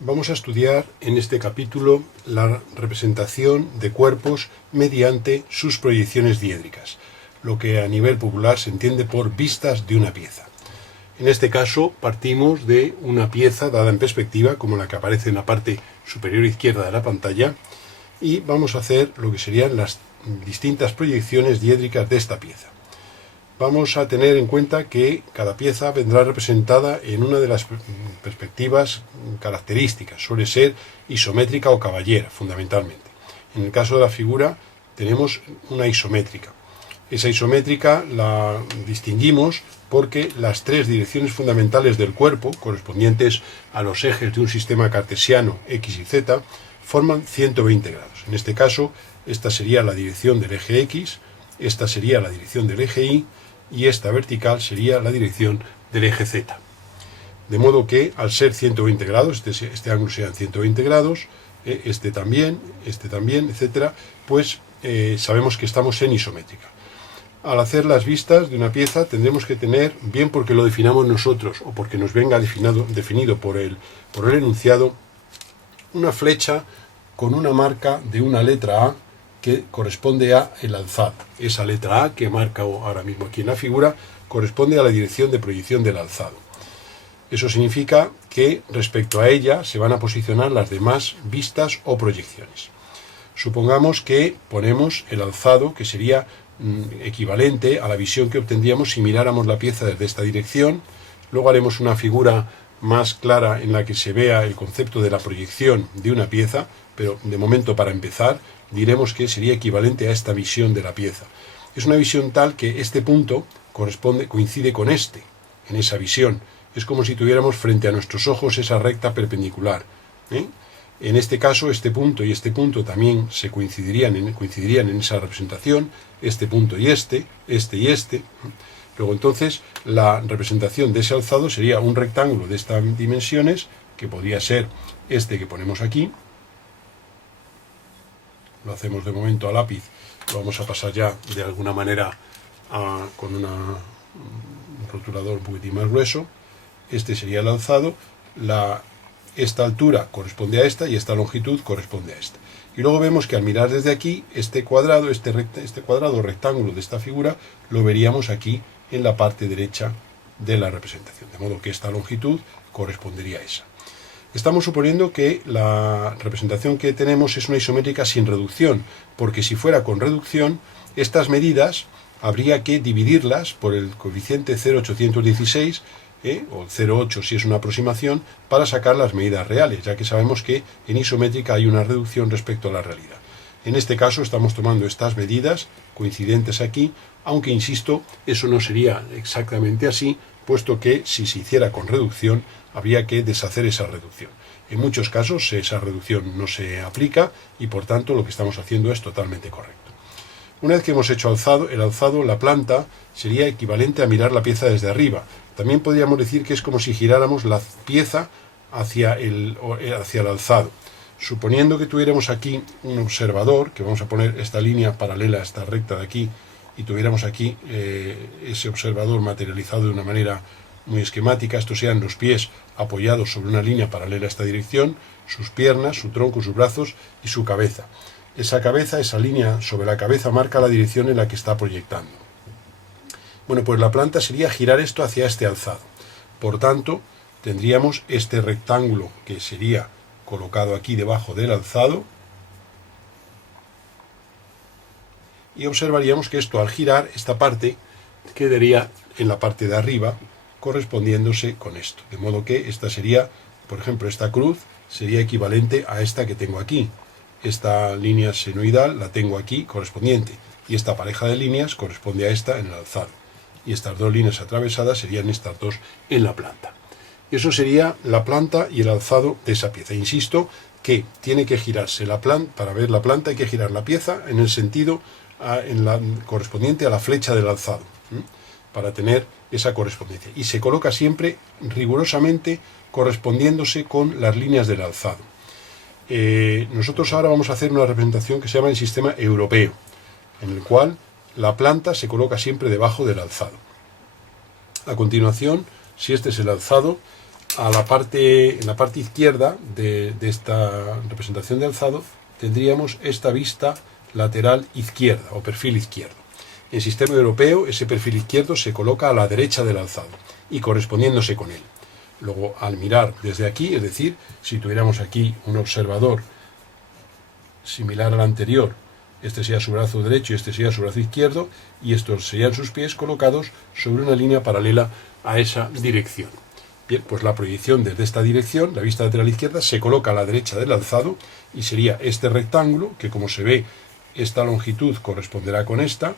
Vamos a estudiar en este capítulo la representación de cuerpos mediante sus proyecciones diédricas, lo que a nivel popular se entiende por vistas de una pieza. En este caso partimos de una pieza dada en perspectiva, como la que aparece en la parte superior izquierda de la pantalla, y vamos a hacer lo que serían las distintas proyecciones diédricas de esta pieza. Vamos a tener en cuenta que cada pieza vendrá representada en una de las perspectivas características. Suele ser isométrica o caballera, fundamentalmente. En el caso de la figura tenemos una isométrica. Esa isométrica la distinguimos porque las tres direcciones fundamentales del cuerpo, correspondientes a los ejes de un sistema cartesiano X y Z, forman 120 grados. En este caso, esta sería la dirección del eje X, esta sería la dirección del eje Y, y esta vertical sería la dirección del eje Z. De modo que al ser 120 grados, este ángulo sean 120 grados, este también, etc., pues sabemos que estamos en isométrica. Al hacer las vistas de una pieza tendremos que tener, bien porque lo definamos nosotros o porque nos venga definido por el enunciado, una flecha con una marca de una letra A que corresponde a el alzado. Esa letra A que marca ahora mismo aquí en la figura corresponde a la dirección de proyección del alzado. Eso significa que respecto a ella se van a posicionar las demás vistas o proyecciones. Supongamos que ponemos el alzado, que sería equivalente a la visión que obtendríamos si miráramos la pieza desde esta dirección. Luego haremos una figura más clara en la que se vea el concepto de la proyección de una pieza, pero de momento, para empezar, diremos que sería equivalente a esta visión de la pieza. Es una visión tal que este punto coincide con este, en esa visión. Es como si tuviéramos frente a nuestros ojos esa recta perpendicular. En este caso, este punto y este punto también coincidirían en esa representación, este punto y este y este. Luego entonces la representación de ese alzado sería un rectángulo de estas dimensiones, que podría ser este que ponemos aquí. Lo hacemos de momento a lápiz, lo vamos a pasar ya de alguna manera con un rotulador un poquitín más grueso. Este sería el alzado, esta altura corresponde a esta y esta longitud corresponde a esta. Y luego vemos que al mirar desde aquí, este cuadrado o rectángulo de esta figura, lo veríamos aquí en la parte derecha de la representación, de modo que esta longitud correspondería a esa. Estamos suponiendo que la representación que tenemos es una isométrica sin reducción, porque si fuera con reducción, estas medidas habría que dividirlas por el coeficiente 0,816, o 0,8 si es una aproximación, para sacar las medidas reales, ya que sabemos que en isométrica hay una reducción respecto a la realidad. En este caso estamos tomando estas medidas coincidentes aquí, aunque insisto, eso no sería exactamente así, puesto que si se hiciera con reducción, habría que deshacer esa reducción. En muchos casos esa reducción no se aplica y por tanto lo que estamos haciendo es totalmente correcto. Una vez que hemos hecho el alzado, la planta sería equivalente a mirar la pieza desde arriba. También podríamos decir que es como si giráramos la pieza hacia el alzado. Suponiendo que tuviéramos aquí un observador, que vamos a poner esta línea paralela a esta recta de aquí, y tuviéramos aquí ese observador materializado de una manera muy esquemática, estos sean los pies apoyados sobre una línea paralela a esta dirección, sus piernas, su tronco, sus brazos y su cabeza. Esa línea sobre la cabeza marca la dirección en la que está proyectando. Bueno, pues la planta sería girar esto hacia este alzado. Por tanto, tendríamos este rectángulo que sería colocado aquí debajo del alzado, y observaríamos que esto, al girar, esta parte quedaría en la parte de arriba, correspondiéndose con esto. De modo que esta sería, por ejemplo, esta cruz sería equivalente a esta que tengo aquí. Esta línea senoidal la tengo aquí correspondiente, y esta pareja de líneas corresponde a esta en el alzado. Y estas dos líneas atravesadas serían estas dos en la planta. Eso sería la planta y el alzado de esa pieza. Insisto que tiene que girarse la planta, para ver la planta hay que girar la pieza en el sentido correspondiente a la flecha del alzado, para tener esa correspondencia. Y se coloca siempre rigurosamente correspondiéndose con las líneas del alzado. Nosotros ahora vamos a hacer una representación que se llama el sistema europeo, en el cual la planta se coloca siempre debajo del alzado. A continuación, si este es el alzado, en la parte izquierda de esta representación de alzado tendríamos esta vista lateral izquierda o perfil izquierdo. En sistema europeo ese perfil izquierdo se coloca a la derecha del alzado y correspondiéndose con él. Luego, al mirar desde aquí, es decir, si tuviéramos aquí un observador similar al anterior, este sería su brazo derecho y este sería su brazo izquierdo, y estos serían sus pies colocados sobre una línea paralela a esa dirección. Bien, pues la proyección desde esta dirección, la vista lateral izquierda, se coloca a la derecha del alzado y sería este rectángulo, que como se ve, esta longitud corresponderá con esta.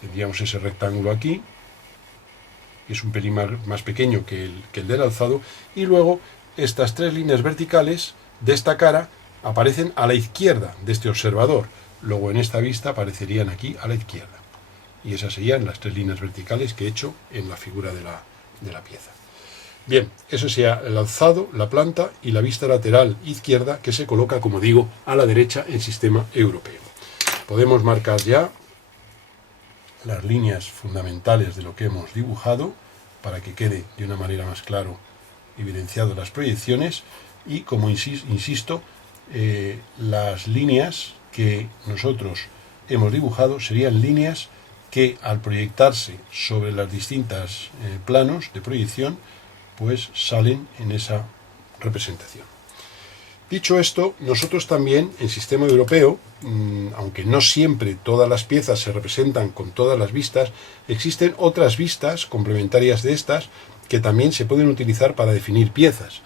Tendríamos ese rectángulo aquí, es un pelín más pequeño que el del alzado, y luego estas tres líneas verticales de esta cara aparecen a la izquierda de este observador, luego en esta vista aparecerían aquí a la izquierda, y esas serían las tres líneas verticales que he hecho en la figura de la pieza. Bien, eso sería el alzado, la planta y la vista lateral izquierda, que se coloca, como digo, a la derecha en sistema europeo. Podemos marcar ya las líneas fundamentales de lo que hemos dibujado para que quede de una manera más claro evidenciado las proyecciones, y como insisto, las líneas que nosotros hemos dibujado serían líneas que al proyectarse sobre las distintas planos de proyección pues salen en esa representación. Dicho esto, nosotros también en sistema europeo, aunque no siempre todas las piezas se representan con todas las vistas, existen otras vistas complementarias de estas que también se pueden utilizar para definir piezas.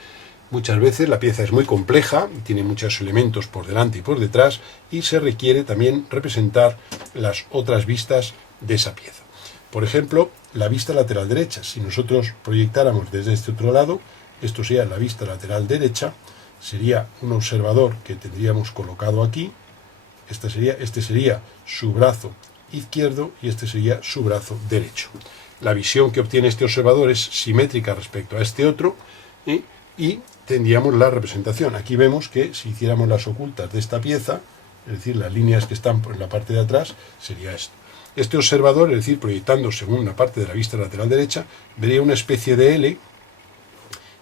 Muchas veces la pieza es muy compleja, tiene muchos elementos por delante y por detrás, y se requiere también representar las otras vistas de esa pieza. Por ejemplo, la vista lateral derecha. Si nosotros proyectáramos desde este otro lado, esto sería la vista lateral derecha, sería un observador que tendríamos colocado aquí, este sería su brazo izquierdo y este sería su brazo derecho. La visión que obtiene este observador es simétrica respecto a este otro, y tendríamos la representación. Aquí vemos que si hiciéramos las ocultas de esta pieza, es decir, las líneas que están en la parte de atrás, sería esto. Este observador, es decir, proyectando según la parte de la vista lateral derecha, vería una especie de L,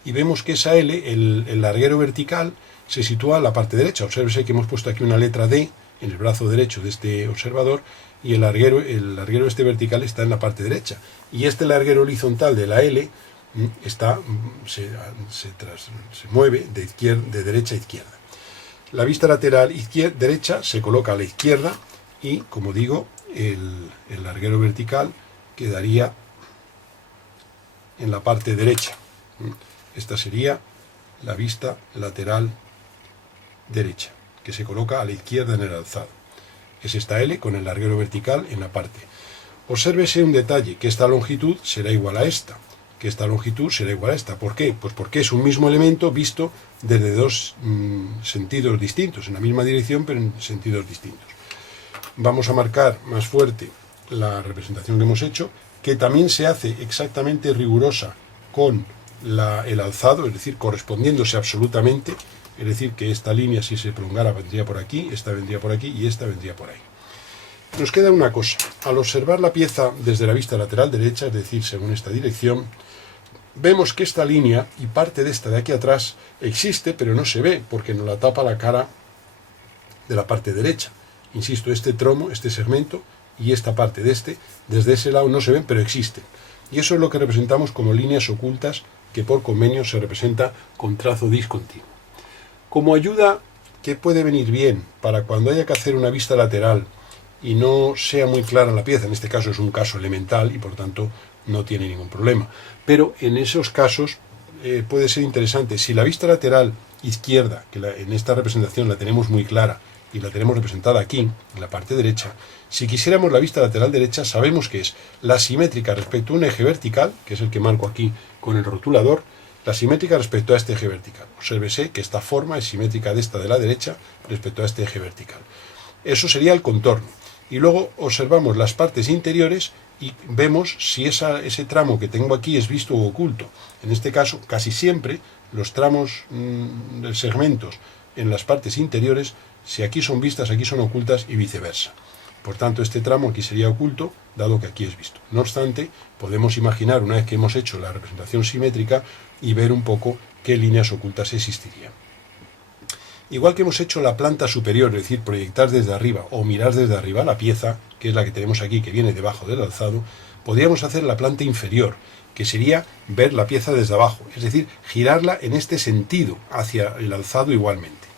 y vemos que esa L, el larguero vertical, se sitúa en la parte derecha. Obsérvese que hemos puesto aquí una letra D en el brazo derecho de este observador, y el larguero este vertical está en la parte derecha. Y este larguero horizontal de la L se mueve de derecha a izquierda. La vista lateral derecha se coloca a la izquierda y, como digo, el larguero vertical quedaría en la parte derecha. Esta sería la vista lateral derecha, que se coloca a la izquierda en el alzado. Es esta L con el larguero vertical en la parte. Obsérvese un detalle, que esta longitud será igual a esta, que esta longitud será igual a esta. ¿Por qué? Pues porque es un mismo elemento visto desde dos sentidos distintos, en la misma dirección pero en sentidos distintos. Vamos a marcar más fuerte la representación que hemos hecho, que también se hace exactamente rigurosa con el alzado, es decir, correspondiéndose absolutamente, es decir, que esta línea, si se prolongara, vendría por aquí, esta vendría por aquí y esta vendría por ahí. Nos queda una cosa: al observar la pieza desde la vista lateral derecha, es decir, según esta dirección, vemos que esta línea y parte de esta de aquí atrás existe, pero no se ve, porque nos la tapa la cara de la parte derecha. Insisto, este tromo, este segmento y esta parte de desde ese lado no se ven, pero existen. Y eso es lo que representamos como líneas ocultas, que por convenio se representa con trazo discontinuo. Como ayuda que puede venir bien para cuando haya que hacer una vista lateral y no sea muy clara la pieza, en este caso es un caso elemental y por tanto no tiene ningún problema, pero en esos casos puede ser interesante. Si la vista lateral izquierda, que en esta representación la tenemos muy clara y la tenemos representada aquí, en la parte derecha, si quisiéramos la vista lateral derecha, sabemos que es la simétrica respecto a un eje vertical, que es el que marco aquí con el rotulador, la simétrica respecto a este eje vertical. Obsérvese que esta forma es simétrica de esta de la derecha respecto a este eje vertical. Eso sería el contorno. Y luego observamos las partes interiores y vemos si ese tramo que tengo aquí es visto o oculto. En este caso, casi siempre, los tramos de segmentos en las partes interiores, si aquí son vistas, aquí son ocultas y viceversa. Por tanto, este tramo aquí sería oculto dado que aquí es visto. No obstante, podemos imaginar, una vez que hemos hecho la representación simétrica, y ver un poco qué líneas ocultas existirían. Igual que hemos hecho la planta superior, es decir, proyectar desde arriba o mirar desde arriba la pieza, que es la que tenemos aquí, que viene debajo del alzado, podríamos hacer la planta inferior, que sería ver la pieza desde abajo, es decir, girarla en este sentido, hacia el alzado igualmente.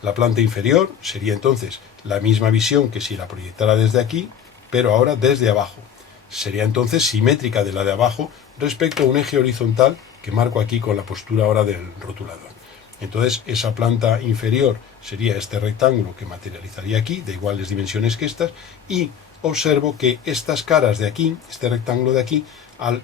La planta inferior sería entonces la misma visión que si la proyectara desde aquí, pero ahora desde abajo. Sería entonces simétrica de la de abajo respecto a un eje horizontal que marco aquí con la postura ahora del rotulador. Entonces esa planta inferior sería este rectángulo que materializaría aquí, de iguales dimensiones que estas, y observo que estas caras de aquí, este rectángulo de aquí, al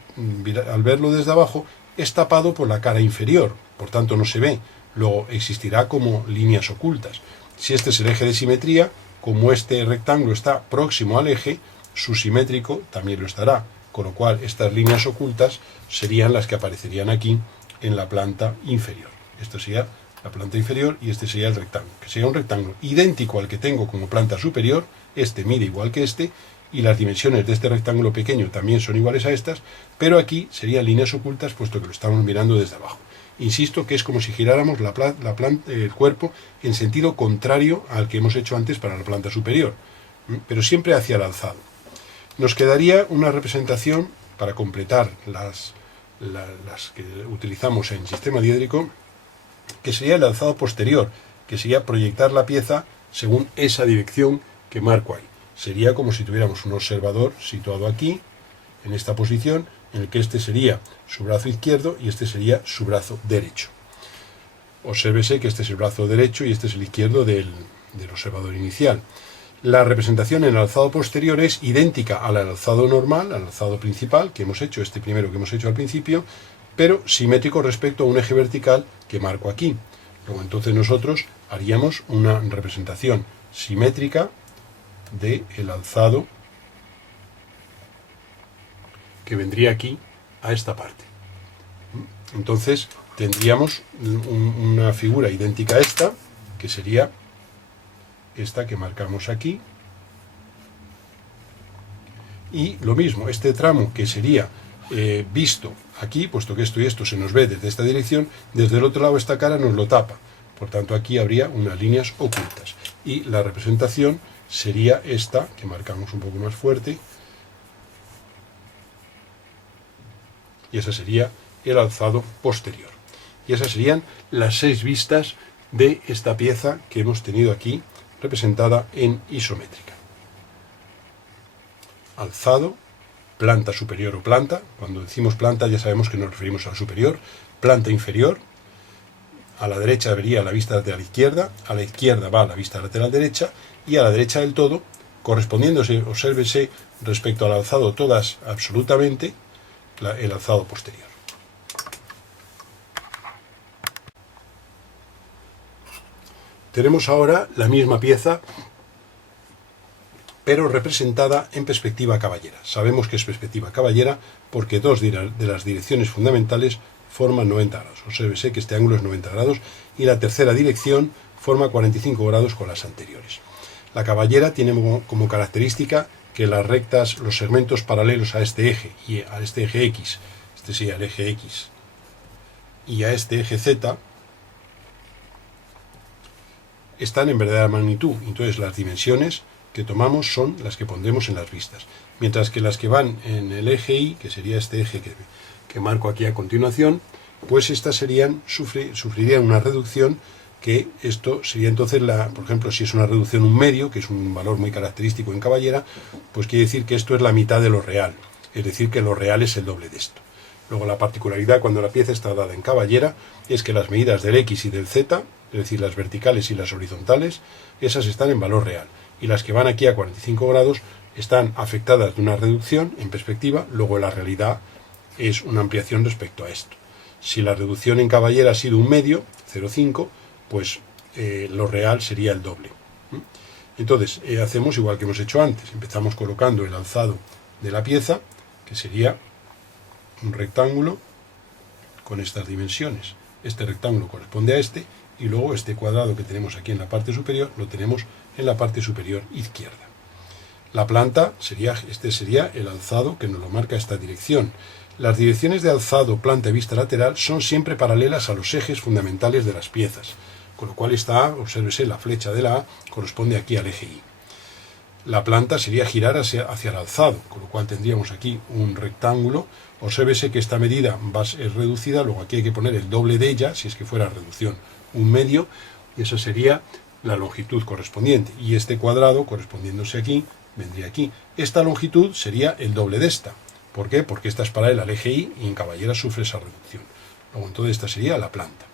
verlo desde abajo, es tapado por la cara inferior, por tanto no se ve, luego existirá como líneas ocultas. Si este es el eje de simetría, como este rectángulo está próximo al eje, su simétrico también lo estará, con lo cual estas líneas ocultas serían las que aparecerían aquí en la planta inferior. Esto sería la planta inferior y este sería el rectángulo, que sería un rectángulo idéntico al que tengo como planta superior. Este mide igual que este y las dimensiones de este rectángulo pequeño también son iguales a estas, pero aquí serían líneas ocultas puesto que lo estamos mirando desde abajo. Insisto que es como si giráramos el cuerpo en sentido contrario al que hemos hecho antes para la planta superior, pero siempre hacia el alzado. Nos quedaría una representación para completar las que utilizamos en sistema diédrico, que sería el alzado posterior, que sería proyectar la pieza según esa dirección que marco ahí. Sería como si tuviéramos un observador situado aquí, en esta posición, en el que este sería su brazo izquierdo y este sería su brazo derecho. Obsérvese que este es el brazo derecho y este es el izquierdo del observador inicial. La representación en el alzado posterior es idéntica al alzado normal, al alzado principal que hemos hecho, este primero que hemos hecho al principio, pero simétrico respecto a un eje vertical que marco aquí. Luego entonces nosotros haríamos una representación simétrica del alzado que vendría aquí a esta parte. Entonces tendríamos una figura idéntica a esta, que sería esta que marcamos aquí, y lo mismo, este tramo que sería visto aquí, puesto que esto y esto se nos ve desde esta dirección, desde el otro lado esta cara nos lo tapa, por tanto aquí habría unas líneas ocultas, y la representación sería esta, que marcamos un poco más fuerte, y esa sería el alzado posterior. Y esas serían las 6 vistas de esta pieza que hemos tenido aquí representada en isométrica. Alzado, planta superior o planta. Cuando decimos planta ya sabemos que nos referimos a la superior. Planta inferior. A la derecha vería la vista lateral izquierda, a la izquierda va la vista lateral derecha y a la derecha del todo, correspondiéndose, obsérvese, respecto al alzado todas absolutamente, el alzado posterior. Tenemos ahora la misma pieza, pero representada en perspectiva caballera. Sabemos que es perspectiva caballera porque dos de las direcciones fundamentales forman 90 grados. Obsérvese que este ángulo es 90 grados y la tercera dirección forma 45 grados con las anteriores. La caballera tiene como característica que las rectas, los segmentos paralelos a este eje y a este eje X, este sería el eje X, y a este eje Z, están en verdadera magnitud. Entonces las dimensiones que tomamos son las que pondremos en las vistas, mientras que las que van en el eje Y, que sería este eje que marco aquí a continuación, pues estas sufrirían una reducción, que esto sería entonces, por ejemplo, si es una reducción 1/2, que es un valor muy característico en caballera, pues quiere decir que esto es la mitad de lo real, es decir, que lo real es el doble de esto. Luego la particularidad cuando la pieza está dada en caballera es que las medidas del X y del Z, es decir, las verticales y las horizontales, esas están en valor real, y las que van aquí a 45 grados están afectadas de una reducción en perspectiva, luego la realidad es una ampliación respecto a esto. Si la reducción en caballera ha sido 1/2, 0,5, pues lo real sería el doble. Entonces, hacemos igual que hemos hecho antes. Empezamos colocando el alzado de la pieza, que sería un rectángulo con estas dimensiones. Este rectángulo corresponde a este, y luego este cuadrado que tenemos aquí en la parte superior lo tenemos en la parte superior izquierda. La planta sería, este sería el alzado que nos lo marca esta dirección. Las direcciones de alzado, planta y vista lateral son siempre paralelas a los ejes fundamentales de las piezas, con lo cual esta A, obsérvese, la flecha de la A corresponde aquí al eje Y. La planta sería girar hacia el alzado, con lo cual tendríamos aquí un rectángulo. Obsérvese que esta medida es reducida, luego aquí hay que poner el doble de ella, si es que fuera reducción 1/2, y esa sería la longitud correspondiente. Y este cuadrado, correspondiéndose aquí, vendría aquí. Esta longitud sería el doble de esta. ¿Por qué? Porque esta es paralela al eje Y y en caballera sufre esa reducción. Luego entonces esta sería la planta.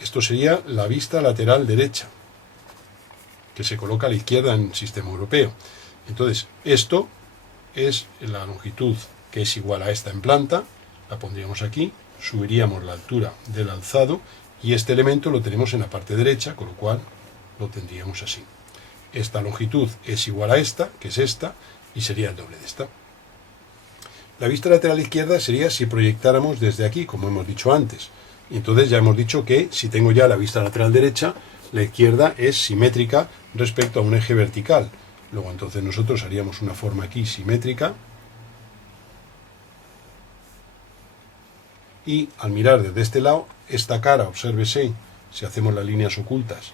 Esto sería la vista lateral derecha, que se coloca a la izquierda en el sistema europeo. Entonces, esto es la longitud que es igual a esta en planta, la pondríamos aquí, subiríamos la altura del alzado y este elemento lo tenemos en la parte derecha, con lo cual lo tendríamos así. Esta longitud es igual a esta, que es esta, y sería el doble de esta. La vista lateral izquierda sería si proyectáramos desde aquí, como hemos dicho antes. Y entonces ya hemos dicho que si tengo ya la vista lateral derecha, la izquierda es simétrica respecto a un eje vertical. Luego entonces nosotros haríamos una forma aquí simétrica. Y al mirar desde este lado, esta cara, obsérvese, si hacemos las líneas ocultas,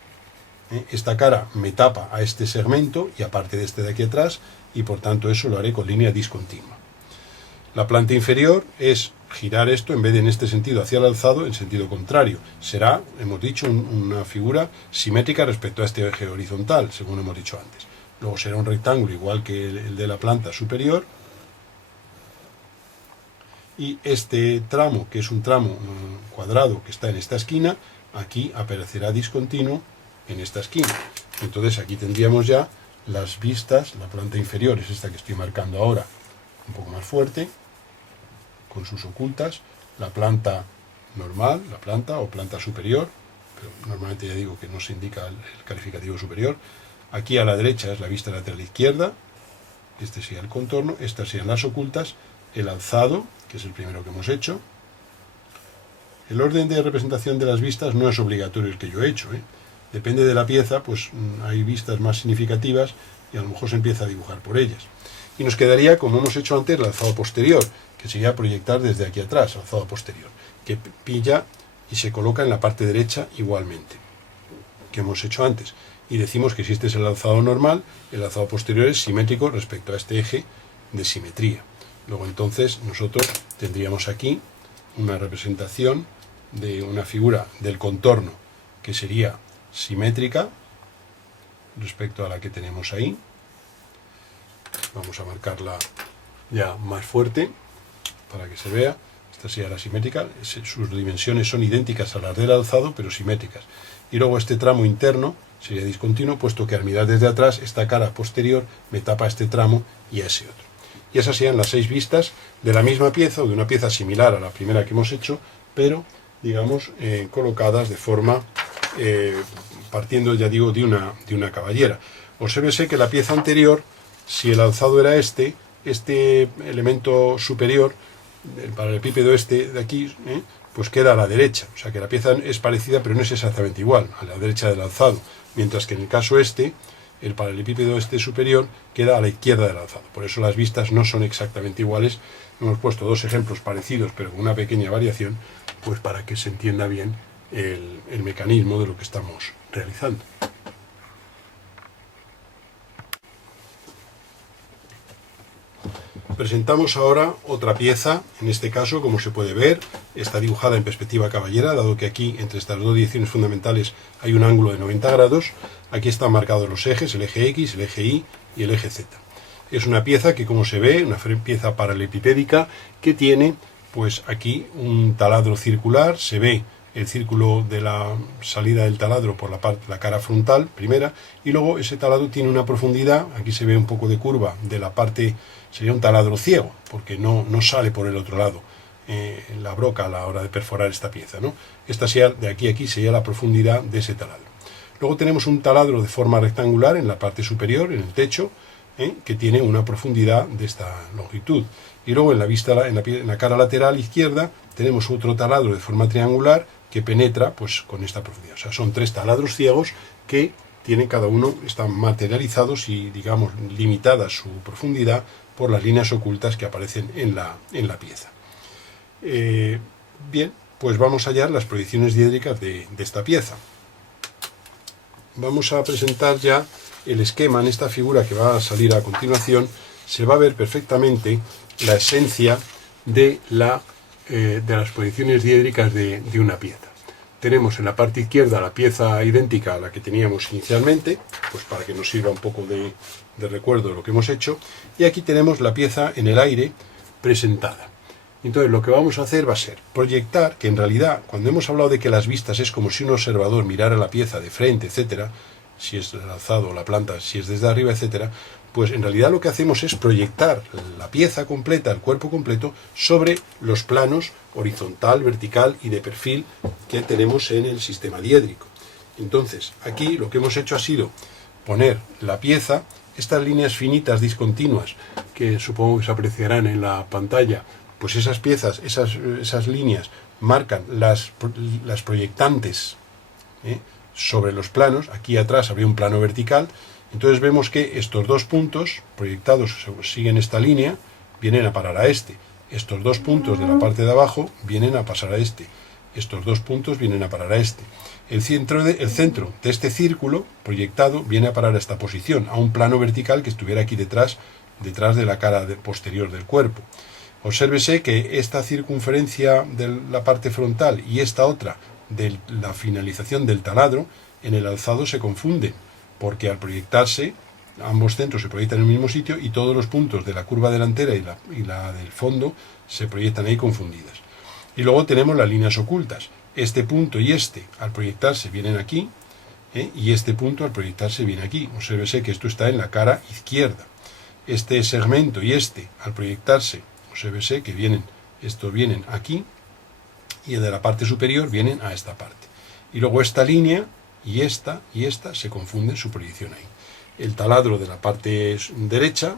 esta cara me tapa a este segmento y aparte de este de aquí atrás, y por tanto eso lo haré con línea discontinua. La planta inferior es girar esto, en vez de en este sentido hacia el alzado, en sentido contrario. Será, hemos dicho, una figura simétrica respecto a este eje horizontal, según hemos dicho antes. Luego será un rectángulo igual que el de la planta superior. Y este tramo, que es un tramo cuadrado que está en esta esquina, aquí aparecerá discontinuo en esta esquina. Entonces aquí tendríamos ya las vistas. La planta inferior es esta que estoy marcando ahora, un poco más fuerte, con sus ocultas. La planta normal, la planta o planta superior, pero normalmente ya digo que no se indica el calificativo superior. Aquí a la derecha es la vista lateral izquierda, este sería el contorno, estas serían las ocultas, el alzado, que es el primero que hemos hecho. El orden de representación de las vistas no es obligatorio el que yo he hecho, Depende de la pieza, pues hay vistas más significativas y a lo mejor se empieza a dibujar por ellas. Y nos quedaría, como hemos hecho antes, el alzado posterior, que sería proyectar desde aquí atrás, alzado posterior, que pilla y se coloca en la parte derecha igualmente, que hemos hecho antes. Y decimos que si este es el alzado normal, el alzado posterior es simétrico respecto a este eje de simetría. Luego entonces nosotros tendríamos aquí una representación de una figura del contorno que sería simétrica respecto a la que tenemos ahí. Vamos a marcarla ya más fuerte para que se vea. Esta sería la simétrica. Sus dimensiones son idénticas a las del alzado, pero simétricas. Y luego este tramo interno sería discontinuo, puesto que al mirar desde atrás, esta cara posterior me tapa este tramo y a ese otro. Y esas serían las 6 vistas de la misma pieza, o de una pieza similar a la primera que hemos hecho, pero, digamos, colocadas de forma, partiendo, ya digo, de una caballera. Obsérvese que la pieza anterior, si el alzado era este elemento superior, el paralelepípedo este de aquí, pues queda a la derecha. O sea que la pieza es parecida, pero no es exactamente igual, a la derecha del alzado. Mientras que en el caso el paralelepípedo este superior queda a la izquierda del alzado. Por eso las vistas no son exactamente iguales. Hemos puesto 2 ejemplos parecidos, pero con una pequeña variación, pues para que se entienda bien el mecanismo de lo que estamos realizando. Presentamos ahora otra pieza. En este caso, como se puede ver, está dibujada en perspectiva caballera, dado que aquí entre estas 2 direcciones fundamentales hay un ángulo de 90 grados. Aquí están marcados los ejes, el eje X, el eje Y y el eje Z. Es una pieza que, como se ve, una pieza paralelepipédica que tiene, pues aquí un taladro circular. Se ve el círculo de la salida del taladro por la cara frontal primera, y luego ese taladro tiene una profundidad. Aquí se ve un poco de curva de la parte. Sería un taladro ciego, porque no sale por el otro lado la broca a la hora de perforar esta pieza, ¿no? Esta sería, de aquí a aquí, sería la profundidad de ese taladro. Luego tenemos un taladro de forma rectangular en la parte superior, en el techo, que tiene una profundidad de esta longitud. Y luego en la cara lateral izquierda tenemos otro taladro de forma triangular que penetra, pues, con esta profundidad. O sea, son 3 taladros ciegos que tiene cada uno, están materializados y, digamos, limitada su profundidad por las líneas ocultas que aparecen en la pieza. Bien, pues vamos a hallar las proyecciones diédricas de esta pieza. Vamos a presentar ya el esquema. En esta figura que va a salir a continuación se va a ver perfectamente la esencia de las proyecciones diédricas de una pieza. Tenemos en la parte izquierda la pieza idéntica a la que teníamos inicialmente, pues para que nos sirva un poco de recuerdo de lo que hemos hecho, y aquí tenemos la pieza en el aire presentada. Entonces lo que vamos a hacer va a ser proyectar, que en realidad cuando hemos hablado de que las vistas es como si un observador mirara la pieza de frente, etcétera, si es el alzado o la planta, si es desde arriba, etcétera, pues en realidad lo que hacemos es proyectar la pieza completa, el cuerpo completo, sobre los planos horizontal, vertical y de perfil que tenemos en el sistema diédrico. Entonces, aquí lo que hemos hecho ha sido poner la pieza, estas líneas finitas discontinuas, que supongo que se apreciarán en la pantalla, pues esas piezas, esas líneas marcan las proyectantes sobre los planos. Aquí atrás habría un plano vertical. Entonces vemos que estos dos puntos proyectados siguen esta línea, vienen a parar a este. Estos dos puntos de la parte de abajo vienen a pasar a este. Estos dos puntos vienen a parar a este. El centro de este círculo proyectado viene a parar a esta posición, a un plano vertical que estuviera aquí detrás de la cara posterior del cuerpo. Obsérvese que esta circunferencia de la parte frontal y esta otra de la finalización del taladro en el alzado se confunden, porque al proyectarse, ambos centros se proyectan en el mismo sitio y todos los puntos de la curva delantera y la del fondo se proyectan ahí confundidas. Y luego tenemos las líneas ocultas. Este punto y este, al proyectarse, vienen aquí, y este punto, al proyectarse, viene aquí. Obsérvese que esto está en la cara izquierda. Este segmento y este, al proyectarse, obsérvese que estos vienen aquí, y el de la parte superior vienen a esta parte. Y luego esta línea y esta se confunden su proyección ahí. El taladro de la parte derecha,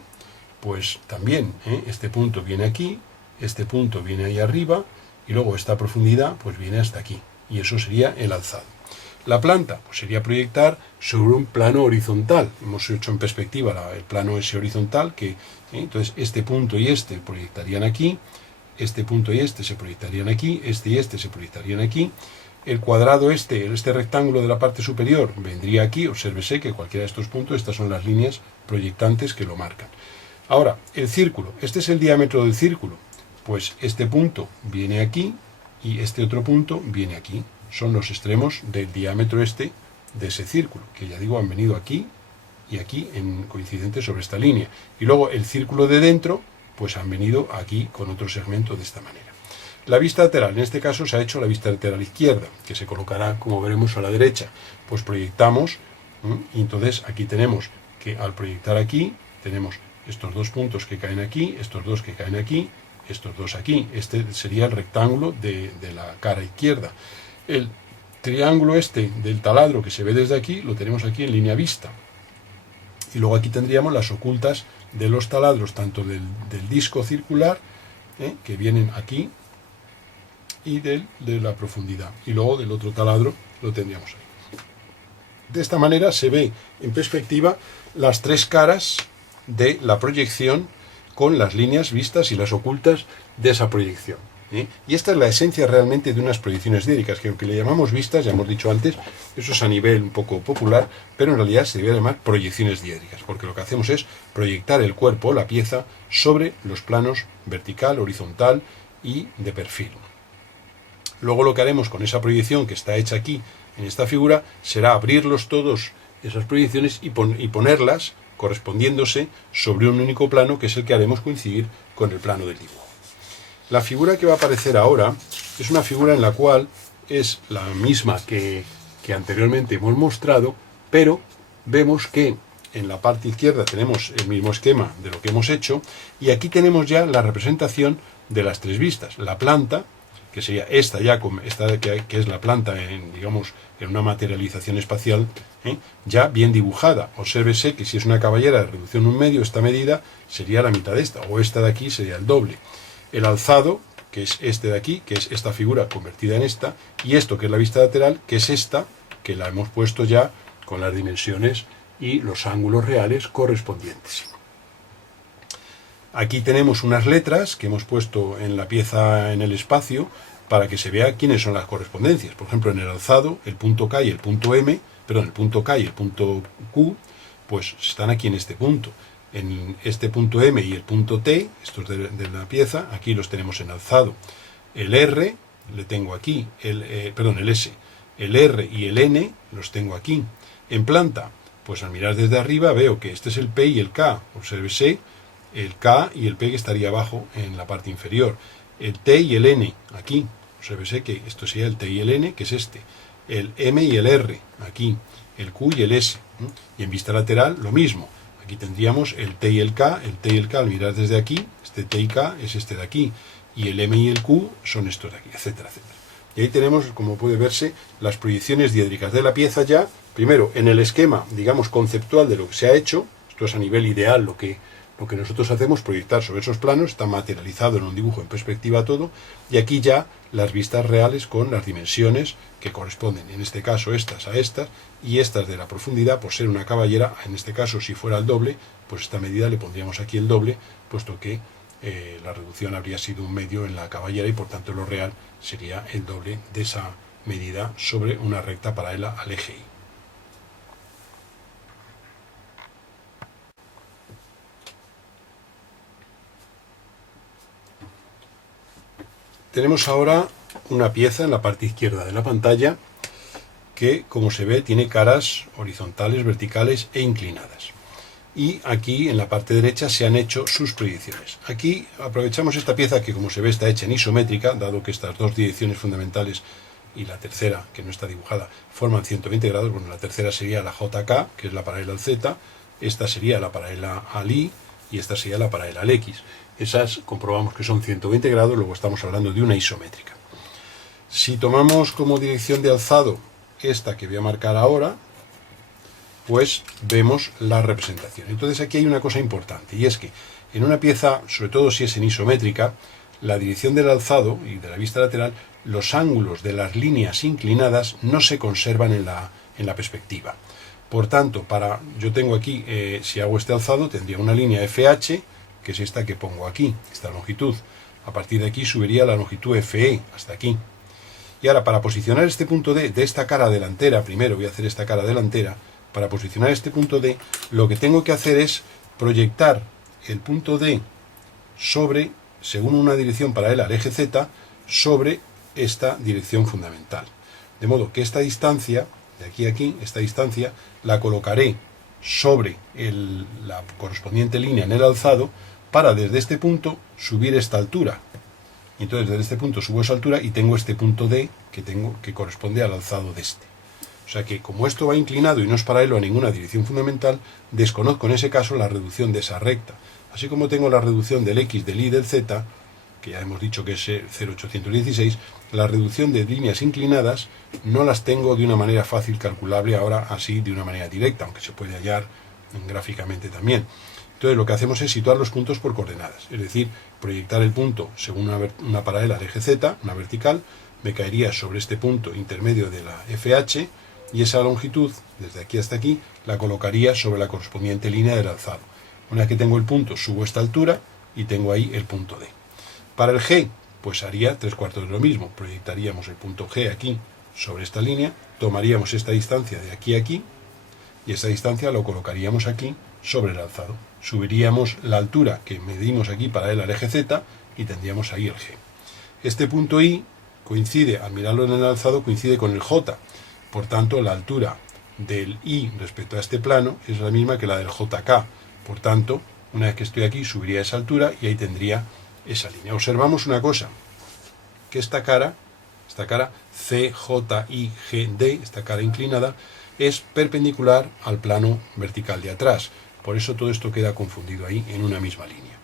pues también, este punto viene aquí, este punto viene ahí arriba, y luego esta profundidad pues viene hasta aquí, y eso sería el alzado. La planta pues sería proyectar sobre un plano horizontal. Hemos hecho en perspectiva el plano ese horizontal, entonces este punto y este proyectarían aquí, este punto y este se proyectarían aquí, este y este se proyectarían aquí. El cuadrado este rectángulo de la parte superior vendría aquí. Obsérvese que cualquiera de estos puntos, estas son las líneas proyectantes que lo marcan. Ahora, el círculo, este es el diámetro del círculo. Pues este punto viene aquí y este otro punto viene aquí. Son los extremos del diámetro de ese círculo, que ya digo, han venido aquí y aquí coincidentes sobre esta línea. Y luego el círculo de dentro, pues han venido aquí con otro segmento de esta manera. La vista lateral, en este caso se ha hecho la vista lateral izquierda, que se colocará, como veremos, a la derecha. Pues proyectamos, y entonces aquí tenemos que al proyectar aquí, tenemos estos dos puntos que caen aquí, estos dos que caen aquí, estos dos aquí. Este sería el rectángulo de la cara izquierda. El triángulo del taladro que se ve desde aquí, lo tenemos aquí en línea vista. Y luego aquí tendríamos las ocultas de los taladros, tanto del disco circular, que vienen aquí, y de la profundidad. Y luego del otro taladro lo tendríamos ahí. De esta manera se ve en perspectiva las tres caras de la proyección con las líneas vistas y las ocultas de esa proyección. Y esta es la esencia realmente de unas proyecciones diédricas, que aunque le llamamos vistas, ya hemos dicho antes, eso es a nivel un poco popular, pero en realidad se debe llamar proyecciones diédricas, porque lo que hacemos es proyectar el cuerpo, la pieza, sobre los planos vertical, horizontal y de perfil. Luego lo que haremos con esa proyección que está hecha aquí en esta figura será abrirlos todos, esas proyecciones, y ponerlas correspondiéndose sobre un único plano, que es el que haremos coincidir con el plano del dibujo. La figura que va a aparecer ahora es una figura en la cual es la misma que anteriormente hemos mostrado, pero vemos que en la parte izquierda tenemos el mismo esquema de lo que hemos hecho, y aquí tenemos ya la representación de las tres vistas. La planta, que sería esta que es la planta en una materialización espacial, ya bien dibujada. Obsérvese que si es una caballera de reducción 1/2, esta medida sería la mitad de esta, o esta de aquí sería el doble. El alzado, que es este de aquí, que es esta figura convertida en esta, y esto que es la vista lateral, que es esta, que la hemos puesto ya con las dimensiones y los ángulos reales correspondientes. Aquí tenemos unas letras que hemos puesto en la pieza en el espacio para que se vea quiénes son las correspondencias. Por ejemplo, en el alzado, el punto K y el punto M, perdón, el punto K y el punto Q, pues están aquí en este punto. En este punto M y el punto T, estos de la pieza, aquí los tenemos en alzado. El R, le tengo aquí, el S, el R y el N los tengo aquí. En planta, pues al mirar desde arriba veo que este es el P y el K. Obsérvese el K y el P que estaría abajo en la parte inferior. El T y el N aquí. Obsérvese que esto sería el T y el N, que es este. El M y el R aquí. El Q y el S. Y en vista lateral lo mismo. Aquí tendríamos el T y el K al mirar desde aquí, este T y K es este de aquí, y el M y el Q son estos de aquí, etcétera, etcétera. Y ahí tenemos, como puede verse, las proyecciones diédricas de la pieza ya, primero en el esquema, digamos, conceptual de lo que se ha hecho. Esto es a nivel ideal lo que nosotros hacemos, proyectar sobre esos planos, está materializado en un dibujo en perspectiva todo, y aquí ya las vistas reales con las dimensiones que corresponden, en este caso estas a estas, y estas de la profundidad, por ser una caballera, en este caso si fuera el doble, pues esta medida le pondríamos aquí el doble, puesto que la reducción habría sido un medio en la caballera y por tanto lo real sería el doble de esa medida sobre una recta paralela al eje Y. Tenemos ahora una pieza en la parte izquierda de la pantalla que, como se ve, tiene caras horizontales, verticales e inclinadas. Y aquí en la parte derecha se han hecho sus proyecciones. Aquí aprovechamos esta pieza que, como se ve, está hecha en isométrica, dado que estas dos direcciones fundamentales y la tercera, que no está dibujada, forman 120 grados. Bueno, la tercera sería la JK, que es la paralela al Z, esta sería la paralela al Y y esta sería la paralela al X. Esas comprobamos que son 120 grados, luego estamos hablando de una isométrica. Si tomamos como dirección de alzado esta que voy a marcar ahora, pues vemos la representación. Entonces aquí hay una cosa importante, y es que en una pieza, sobre todo si es en isométrica, la dirección del alzado y de la vista lateral, los ángulos de las líneas inclinadas no se conservan en la perspectiva. Por tanto, yo tengo aquí, si hago este alzado, tendría una línea FH, que es esta que pongo aquí, esta longitud. A partir de aquí subiría la longitud FE, hasta aquí. Y ahora, para posicionar este punto D de esta cara delantera, primero voy a hacer esta cara delantera, para posicionar este punto D, lo que tengo que hacer es proyectar el punto D sobre, según una dirección paralela al eje Z, sobre esta dirección fundamental. De modo que esta distancia, de aquí a aquí, esta distancia, la colocaré sobre la correspondiente línea en el alzado, para desde este punto subir esta altura. Y entonces desde este punto subo esa altura y tengo este punto D que corresponde al alzado de este. O sea que como esto va inclinado y no es paralelo a ninguna dirección fundamental, desconozco en ese caso la reducción de esa recta. Así como tengo la reducción del X, del Y, del Z, que ya hemos dicho que es 0,816, la reducción de líneas inclinadas no las tengo de una manera fácil calculable ahora así de una manera directa, aunque se puede hallar gráficamente también. Entonces lo que hacemos es situar los puntos por coordenadas, es decir, proyectar el punto según una paralela al eje Z, una vertical, me caería sobre este punto intermedio de la FH y esa longitud, desde aquí hasta aquí, la colocaría sobre la correspondiente línea del alzado. Una vez que tengo el punto, subo esta altura y tengo ahí el punto D. Para el G, pues haría 3/4 de lo mismo, proyectaríamos el punto G aquí sobre esta línea, tomaríamos esta distancia de aquí a aquí y esta distancia lo colocaríamos aquí sobre el alzado. Subiríamos la altura que medimos aquí paralela al eje Z y tendríamos ahí el G. Este punto I coincide, al mirarlo en el alzado, coincide con el J. Por tanto, la altura del I respecto a este plano es la misma que la del JK. Por tanto, una vez que estoy aquí, subiría esa altura y ahí tendría esa línea. Observamos una cosa, que esta cara CJIGD, esta cara inclinada, es perpendicular al plano vertical de atrás. Por eso todo esto queda confundido ahí en una misma línea.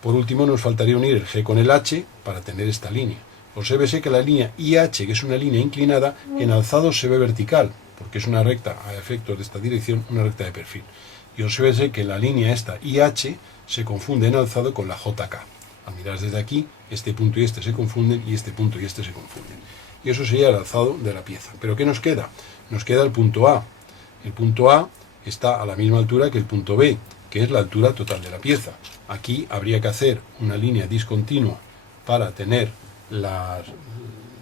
Por último, nos faltaría unir el G con el H para tener esta línea. Obsérvese que la línea IH, que es una línea inclinada, en alzado se ve vertical, porque es una recta, a efectos de esta dirección, una recta de perfil. Y obsérvese que la línea esta IH se confunde en alzado con la JK. Al mirar desde aquí, este punto y este se confunden, y este punto y este se confunden. Y eso sería el alzado de la pieza. ¿Pero qué nos queda? Nos queda el punto A. El punto A está a la misma altura que el punto B, que es la altura total de la pieza. Aquí habría que hacer una línea discontinua para tener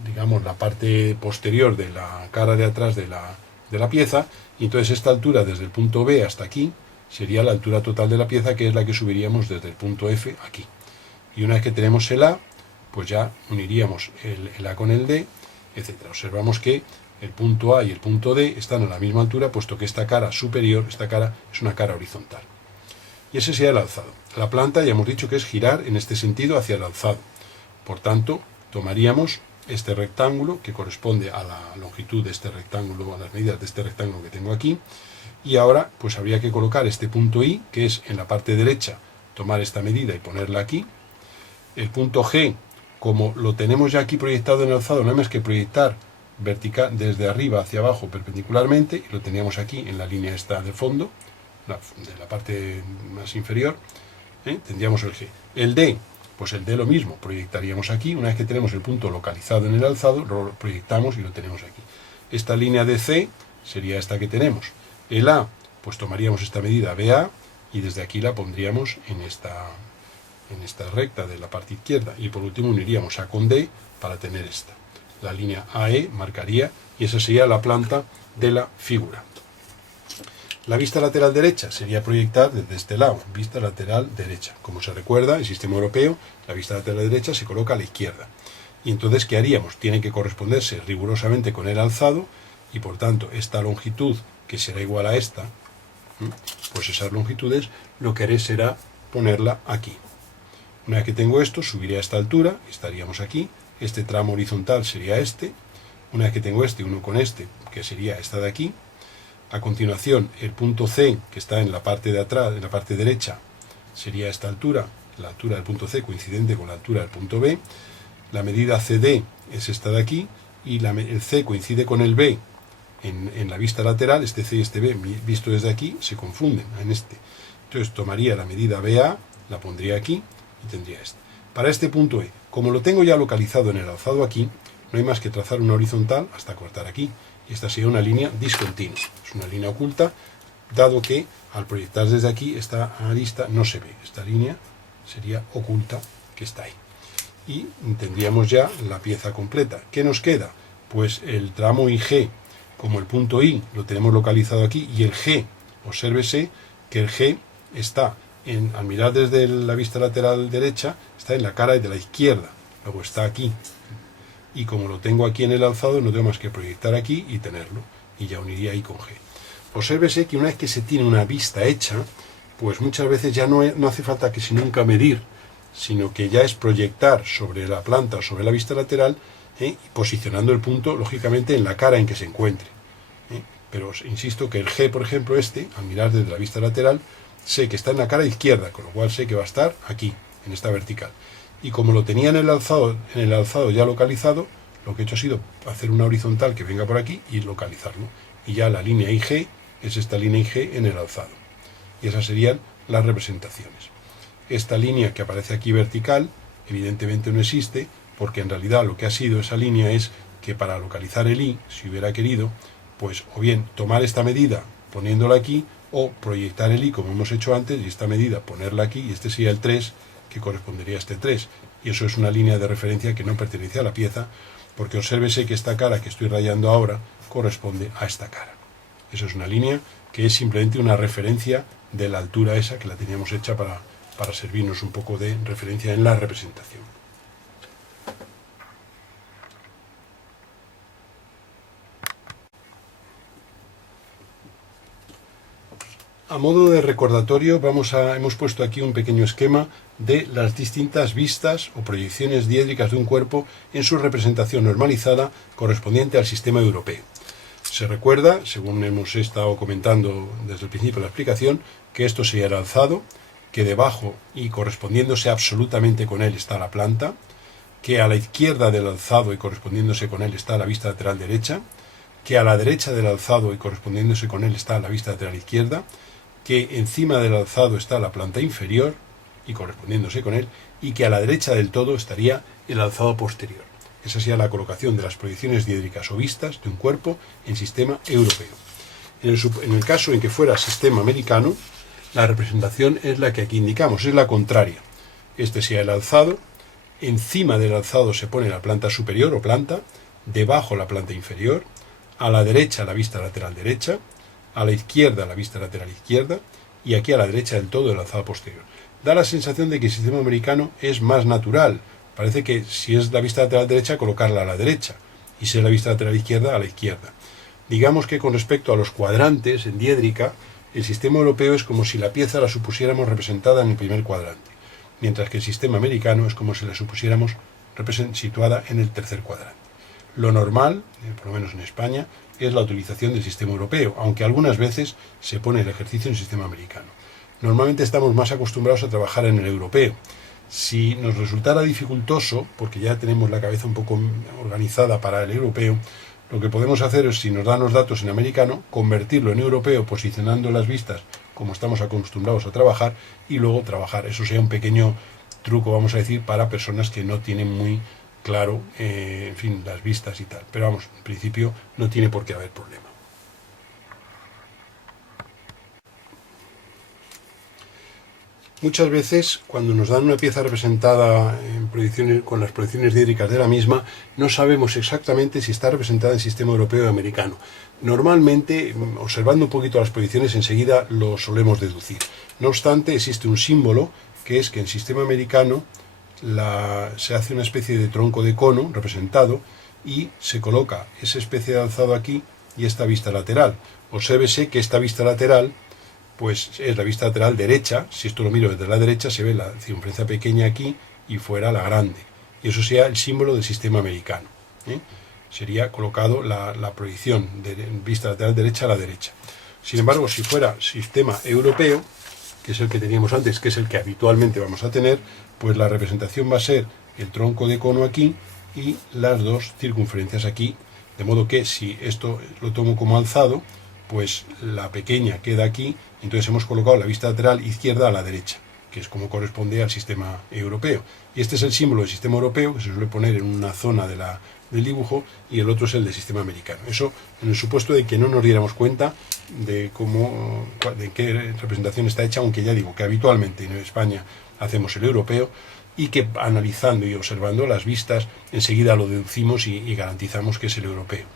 digamos, la parte posterior de la cara de atrás de la pieza, y entonces esta altura desde el punto B hasta aquí sería la altura total de la pieza, que es la que subiríamos desde el punto F aquí. Y una vez que tenemos el A, pues ya uniríamos el A con el D, etc. Observamos que el punto A y el punto D están a la misma altura, puesto que esta cara superior, esta cara es una cara horizontal. Y ese sería el alzado. La planta ya hemos dicho que es girar en este sentido hacia el alzado. Por tanto, tomaríamos este rectángulo, que corresponde a la longitud de este rectángulo, a las medidas de este rectángulo que tengo aquí, y ahora pues habría que colocar este punto I, que es en la parte derecha, tomar esta medida y ponerla aquí. El punto G, como lo tenemos ya aquí proyectado en el alzado, no hay más que proyectar vertical desde arriba hacia abajo perpendicularmente, y lo teníamos aquí en la línea esta de fondo, de la parte más inferior, tendríamos el G. El D, pues el D lo mismo, proyectaríamos aquí. Una vez que tenemos el punto localizado en el alzado, lo proyectamos y lo tenemos aquí. Esta línea de C sería esta que tenemos. El A, pues tomaríamos esta medida BA y desde aquí la pondríamos en esta recta de la parte izquierda. Y por último uniríamos A con D para tener esta. La línea AE marcaría, y esa sería la planta de la figura. La vista lateral derecha sería proyectar desde este lado, vista lateral derecha. Como se recuerda, en el sistema europeo, la vista lateral derecha se coloca a la izquierda. Y entonces, ¿qué haríamos? Tiene que corresponderse rigurosamente con el alzado, y por tanto, esta longitud, que será igual a esta, pues esas longitudes, lo que haré será ponerla aquí. Una vez que tengo esto, subiré a esta altura, estaríamos aquí. Este tramo horizontal sería este. Una vez que tengo este, uno con este, que sería esta de aquí. A continuación, el punto C, que está en la parte de atrás, en la parte derecha, sería esta altura, la altura del punto C coincidente con la altura del punto B. La medida CD es esta de aquí, y el C coincide con el B en la vista lateral. Este C y este B, visto desde aquí, se confunden en este. Entonces tomaría la medida BA, la pondría aquí, y tendría este. Para este punto E, como lo tengo ya localizado en el alzado aquí, no hay más que trazar una horizontal hasta cortar aquí. Y esta sería una línea discontinua. Es una línea oculta, dado que al proyectar desde aquí esta arista no se ve. Esta línea sería oculta, que está ahí. Y tendríamos ya la pieza completa. ¿Qué nos queda? Pues el tramo IG, como el punto I lo tenemos localizado aquí, y el G, obsérvese que el G está, al mirar desde la vista lateral derecha, está en la cara de la izquierda, luego está aquí. Y como lo tengo aquí en el alzado, no tengo más que proyectar aquí y tenerlo, y ya uniría I con G. Obsérvese que una vez que se tiene una vista hecha, pues muchas veces ya no hace falta que nunca medir, sino que ya es proyectar sobre la planta o sobre la vista lateral, y posicionando el punto, lógicamente, en la cara en que se encuentre. Pero insisto que el G, por ejemplo, al mirar desde la vista lateral, sé que está en la cara izquierda, con lo cual sé que va a estar aquí, en esta vertical. Y como lo tenía en el alzado ya localizado, lo que he hecho ha sido hacer una horizontal que venga por aquí y localizarlo. Y ya la línea IG es esta línea IG en el alzado. Y esas serían las representaciones. Esta línea que aparece aquí vertical, evidentemente no existe, porque en realidad lo que ha sido esa línea es que para localizar el I, si hubiera querido, pues o bien tomar esta medida poniéndola aquí, o proyectar el I como hemos hecho antes, y esta medida ponerla aquí, y este sería el 3, que correspondería a este 3, y eso es una línea de referencia que no pertenece a la pieza, porque obsérvese que esta cara que estoy rayando ahora corresponde a esta cara. Eso es una línea que es simplemente una referencia de la altura esa que la teníamos hecha para servirnos un poco de referencia en la representación. A modo de recordatorio, hemos puesto aquí un pequeño esquema de las distintas vistas o proyecciones diédricas de un cuerpo en su representación normalizada correspondiente al sistema europeo. Se recuerda, según hemos estado comentando desde el principio de la explicación, que esto sería el alzado, que debajo y correspondiéndose absolutamente con él está la planta, que a la izquierda del alzado y correspondiéndose con él está la vista lateral derecha, que a la derecha del alzado y correspondiéndose con él está la vista lateral izquierda, que encima del alzado está la planta inferior y correspondiéndose con él, y que a la derecha del todo estaría el alzado posterior. Esa sería la colocación de las proyecciones diédricas o vistas de un cuerpo en sistema europeo. En el caso en que fuera sistema americano, la representación es la que aquí indicamos, es la contraria. Este sería el alzado, encima del alzado se pone la planta superior o planta, debajo la planta inferior, a la derecha la vista lateral derecha, a la izquierda la vista lateral izquierda y aquí a la derecha del todo el alzado posterior. Da la sensación de que el sistema americano es más natural. Parece que si es la vista lateral derecha, colocarla a la derecha y si es la vista lateral izquierda, a la izquierda. Digamos que con respecto a los cuadrantes en diédrica, el sistema europeo es como si la pieza la supusiéramos representada en el primer cuadrante, mientras que el sistema americano es como si la supusiéramos situada en el tercer cuadrante. Lo normal, por lo menos en España, es la utilización del sistema europeo, aunque algunas veces se pone el ejercicio en el sistema americano. Normalmente estamos más acostumbrados a trabajar en el europeo. Si nos resultara dificultoso, porque ya tenemos la cabeza un poco organizada para el europeo, lo que podemos hacer es, si nos dan los datos en americano, convertirlo en europeo posicionando las vistas como estamos acostumbrados a trabajar y luego trabajar. Eso sería un pequeño truco, vamos a decir, para personas que no tienen muy claro, en fin, las vistas y tal. Pero vamos, en principio no tiene por qué haber problema. Muchas veces, cuando nos dan una pieza representada en proyecciones, con las proyecciones diédricas de la misma, no sabemos exactamente si está representada en sistema europeo o americano. Normalmente, observando un poquito las proyecciones, enseguida lo solemos deducir. No obstante, existe un símbolo, que es que en sistema americano se hace una especie de tronco de cono representado y se coloca esa especie de alzado aquí y esta vista lateral. Obsérvese que esta vista lateral pues es la vista lateral derecha. Si esto lo miro desde la derecha se ve la circunferencia pequeña aquí y fuera la grande, y eso sería el símbolo del sistema americano, sería colocado la proyección de vista lateral derecha a la derecha. Sin embargo, si fuera sistema europeo, que es el que teníamos antes, que es el que habitualmente vamos a tener, pues la representación va a ser el tronco de cono aquí y las dos circunferencias aquí, de modo que si esto lo tomo como alzado, pues la pequeña queda aquí, entonces hemos colocado la vista lateral izquierda a la derecha, que es como corresponde al sistema europeo. Y este es el símbolo del sistema europeo, que se suele poner en una zona del dibujo, y el otro es el del sistema americano. Eso en el supuesto de que no nos diéramos cuenta de qué representación está hecha, aunque ya digo que habitualmente en España hacemos el europeo, y que analizando y observando las vistas enseguida lo deducimos y garantizamos que es el europeo.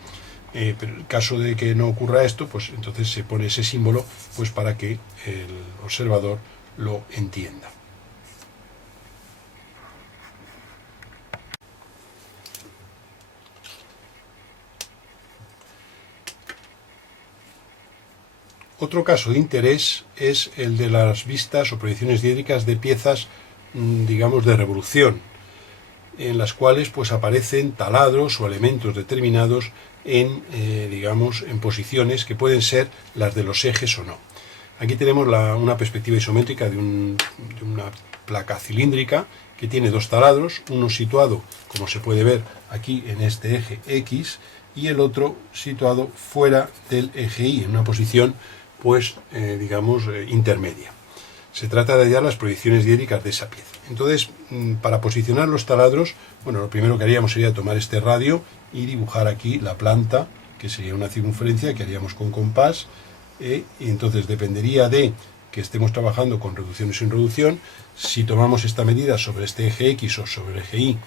Pero en caso de que no ocurra esto, pues entonces se pone ese símbolo pues para que el observador lo entienda. Otro caso de interés es el de las vistas o proyecciones diédricas de piezas, digamos, de revolución, en las cuales pues aparecen taladros o elementos determinados en posiciones que pueden ser las de los ejes o no. Aquí tenemos una perspectiva isométrica de una placa cilíndrica que tiene dos taladros, uno situado, como se puede ver aquí, en este eje X, y el otro situado fuera del eje Y, en una posición intermedia. Se trata de hallar las proyecciones diédricas de esa pieza. Entonces, para posicionar los taladros, lo primero que haríamos sería tomar este radio y dibujar aquí la planta, que sería una circunferencia que haríamos con compás, y entonces dependería de que estemos trabajando con reducción y sin reducción. Si tomamos esta medida sobre este eje X o sobre el eje Y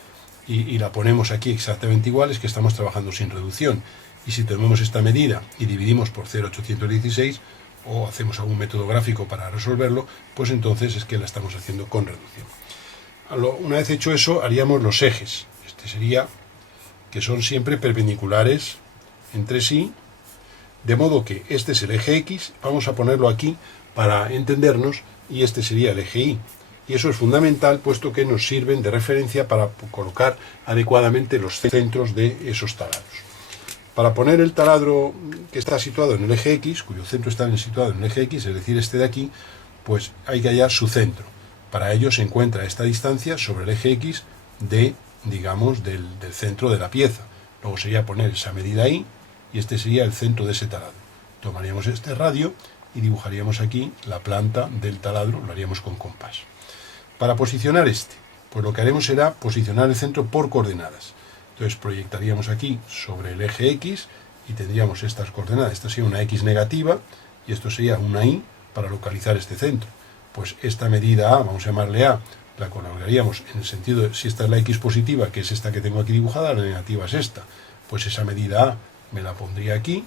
y la ponemos aquí exactamente igual, es que estamos trabajando sin reducción. Y si tomamos esta medida y dividimos por 0,816, o hacemos algún método gráfico para resolverlo, pues entonces es que la estamos haciendo con reducción. Una vez hecho eso, haríamos los ejes. Este sería, que son siempre perpendiculares entre sí, de modo que este es el eje X, vamos a ponerlo aquí para entendernos, y este sería el eje Y. Y eso es fundamental, puesto que nos sirven de referencia para colocar adecuadamente los centros de esos taladros. Para poner el taladro que está situado en el eje X, cuyo centro está situado en el eje X, es decir, este de aquí, pues hay que hallar su centro. Para ello se encuentra esta distancia sobre el eje X del centro de la pieza. Luego sería poner esa medida ahí, y este sería el centro de ese taladro. Tomaríamos este radio y dibujaríamos aquí la planta del taladro, lo haríamos con compás. Para posicionar pues lo que haremos será posicionar el centro por coordenadas. Entonces proyectaríamos aquí sobre el eje X y tendríamos estas coordenadas. Esta sería una X negativa y esto sería una Y para localizar este centro. Pues esta medida A, vamos a llamarle A, la colocaríamos en el sentido de si esta es la X positiva, que es esta que tengo aquí dibujada, la negativa es esta. Pues esa medida A me la pondría aquí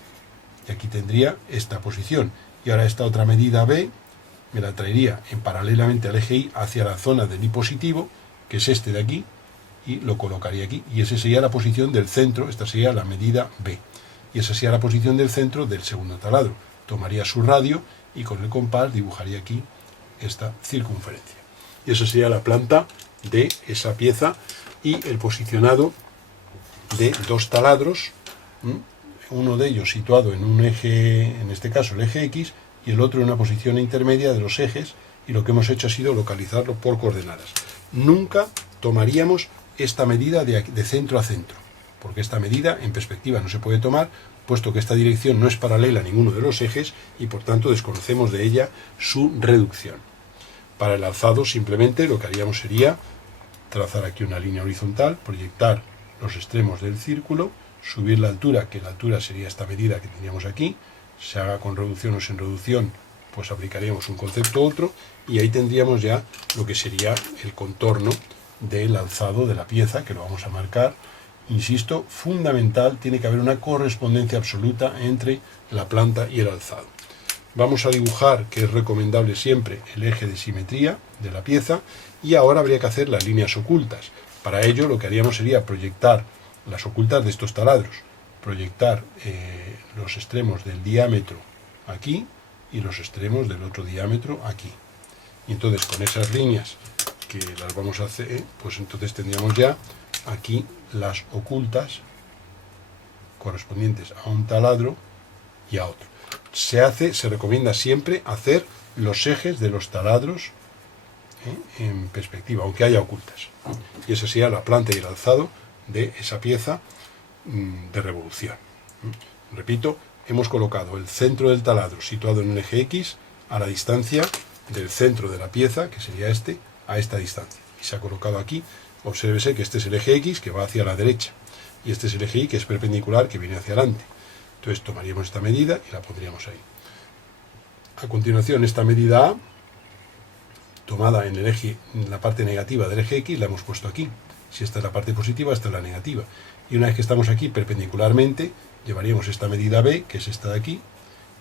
y aquí tendría esta posición. Y ahora esta otra medida B me la traería en paralelamente al eje Y hacia la zona del Y positivo, que es este de aquí, y lo colocaría aquí. Y esa sería la posición del centro, esta sería la medida B. Y esa sería la posición del centro del segundo taladro. Tomaría su radio y con el compás dibujaría aquí esta circunferencia. Y esa sería la planta de esa pieza y el posicionado de dos taladros, uno de ellos situado en un eje, en este caso el eje X, y el otro en una posición intermedia de los ejes, y lo que hemos hecho ha sido localizarlo por coordenadas. Nunca tomaríamos esta medida de centro a centro, porque esta medida en perspectiva no se puede tomar, puesto que esta dirección no es paralela a ninguno de los ejes y por tanto desconocemos de ella su reducción. Para el alzado simplemente lo que haríamos sería trazar aquí una línea horizontal, proyectar los extremos del círculo, subir la altura, que la altura sería esta medida que teníamos aquí, se haga con reducción o sin reducción, pues aplicaríamos un concepto u otro, y ahí tendríamos ya lo que sería el contorno del alzado de la pieza, que lo vamos a marcar. Insisto, fundamental, tiene que haber una correspondencia absoluta entre la planta y el alzado. Vamos a dibujar, que es recomendable siempre, el eje de simetría de la pieza, y ahora habría que hacer las líneas ocultas. Para ello lo que haríamos sería proyectar las ocultas de estos taladros, proyectar los extremos del diámetro aquí y los extremos del otro diámetro aquí. Y entonces con esas líneas que las vamos a hacer, pues entonces tendríamos ya aquí las ocultas correspondientes a un taladro y a otro. Se recomienda siempre hacer los ejes de los taladros en perspectiva, aunque haya ocultas. Y esa sería la planta y el alzado de esa pieza de revolución. Repito, hemos colocado el centro del taladro situado en el eje X a la distancia del centro de la pieza, que sería este, a esta distancia. Y se ha colocado aquí, obsérvese que este es el eje X que va hacia la derecha y este es el eje Y que es perpendicular que viene hacia adelante. Entonces tomaríamos esta medida y la pondríamos ahí. A continuación, esta medida A, tomada en el eje, en la parte negativa del eje X, la hemos puesto aquí. Si esta es la parte positiva, esta es la negativa. Y una vez que estamos aquí perpendicularmente, llevaríamos esta medida B, que es esta de aquí,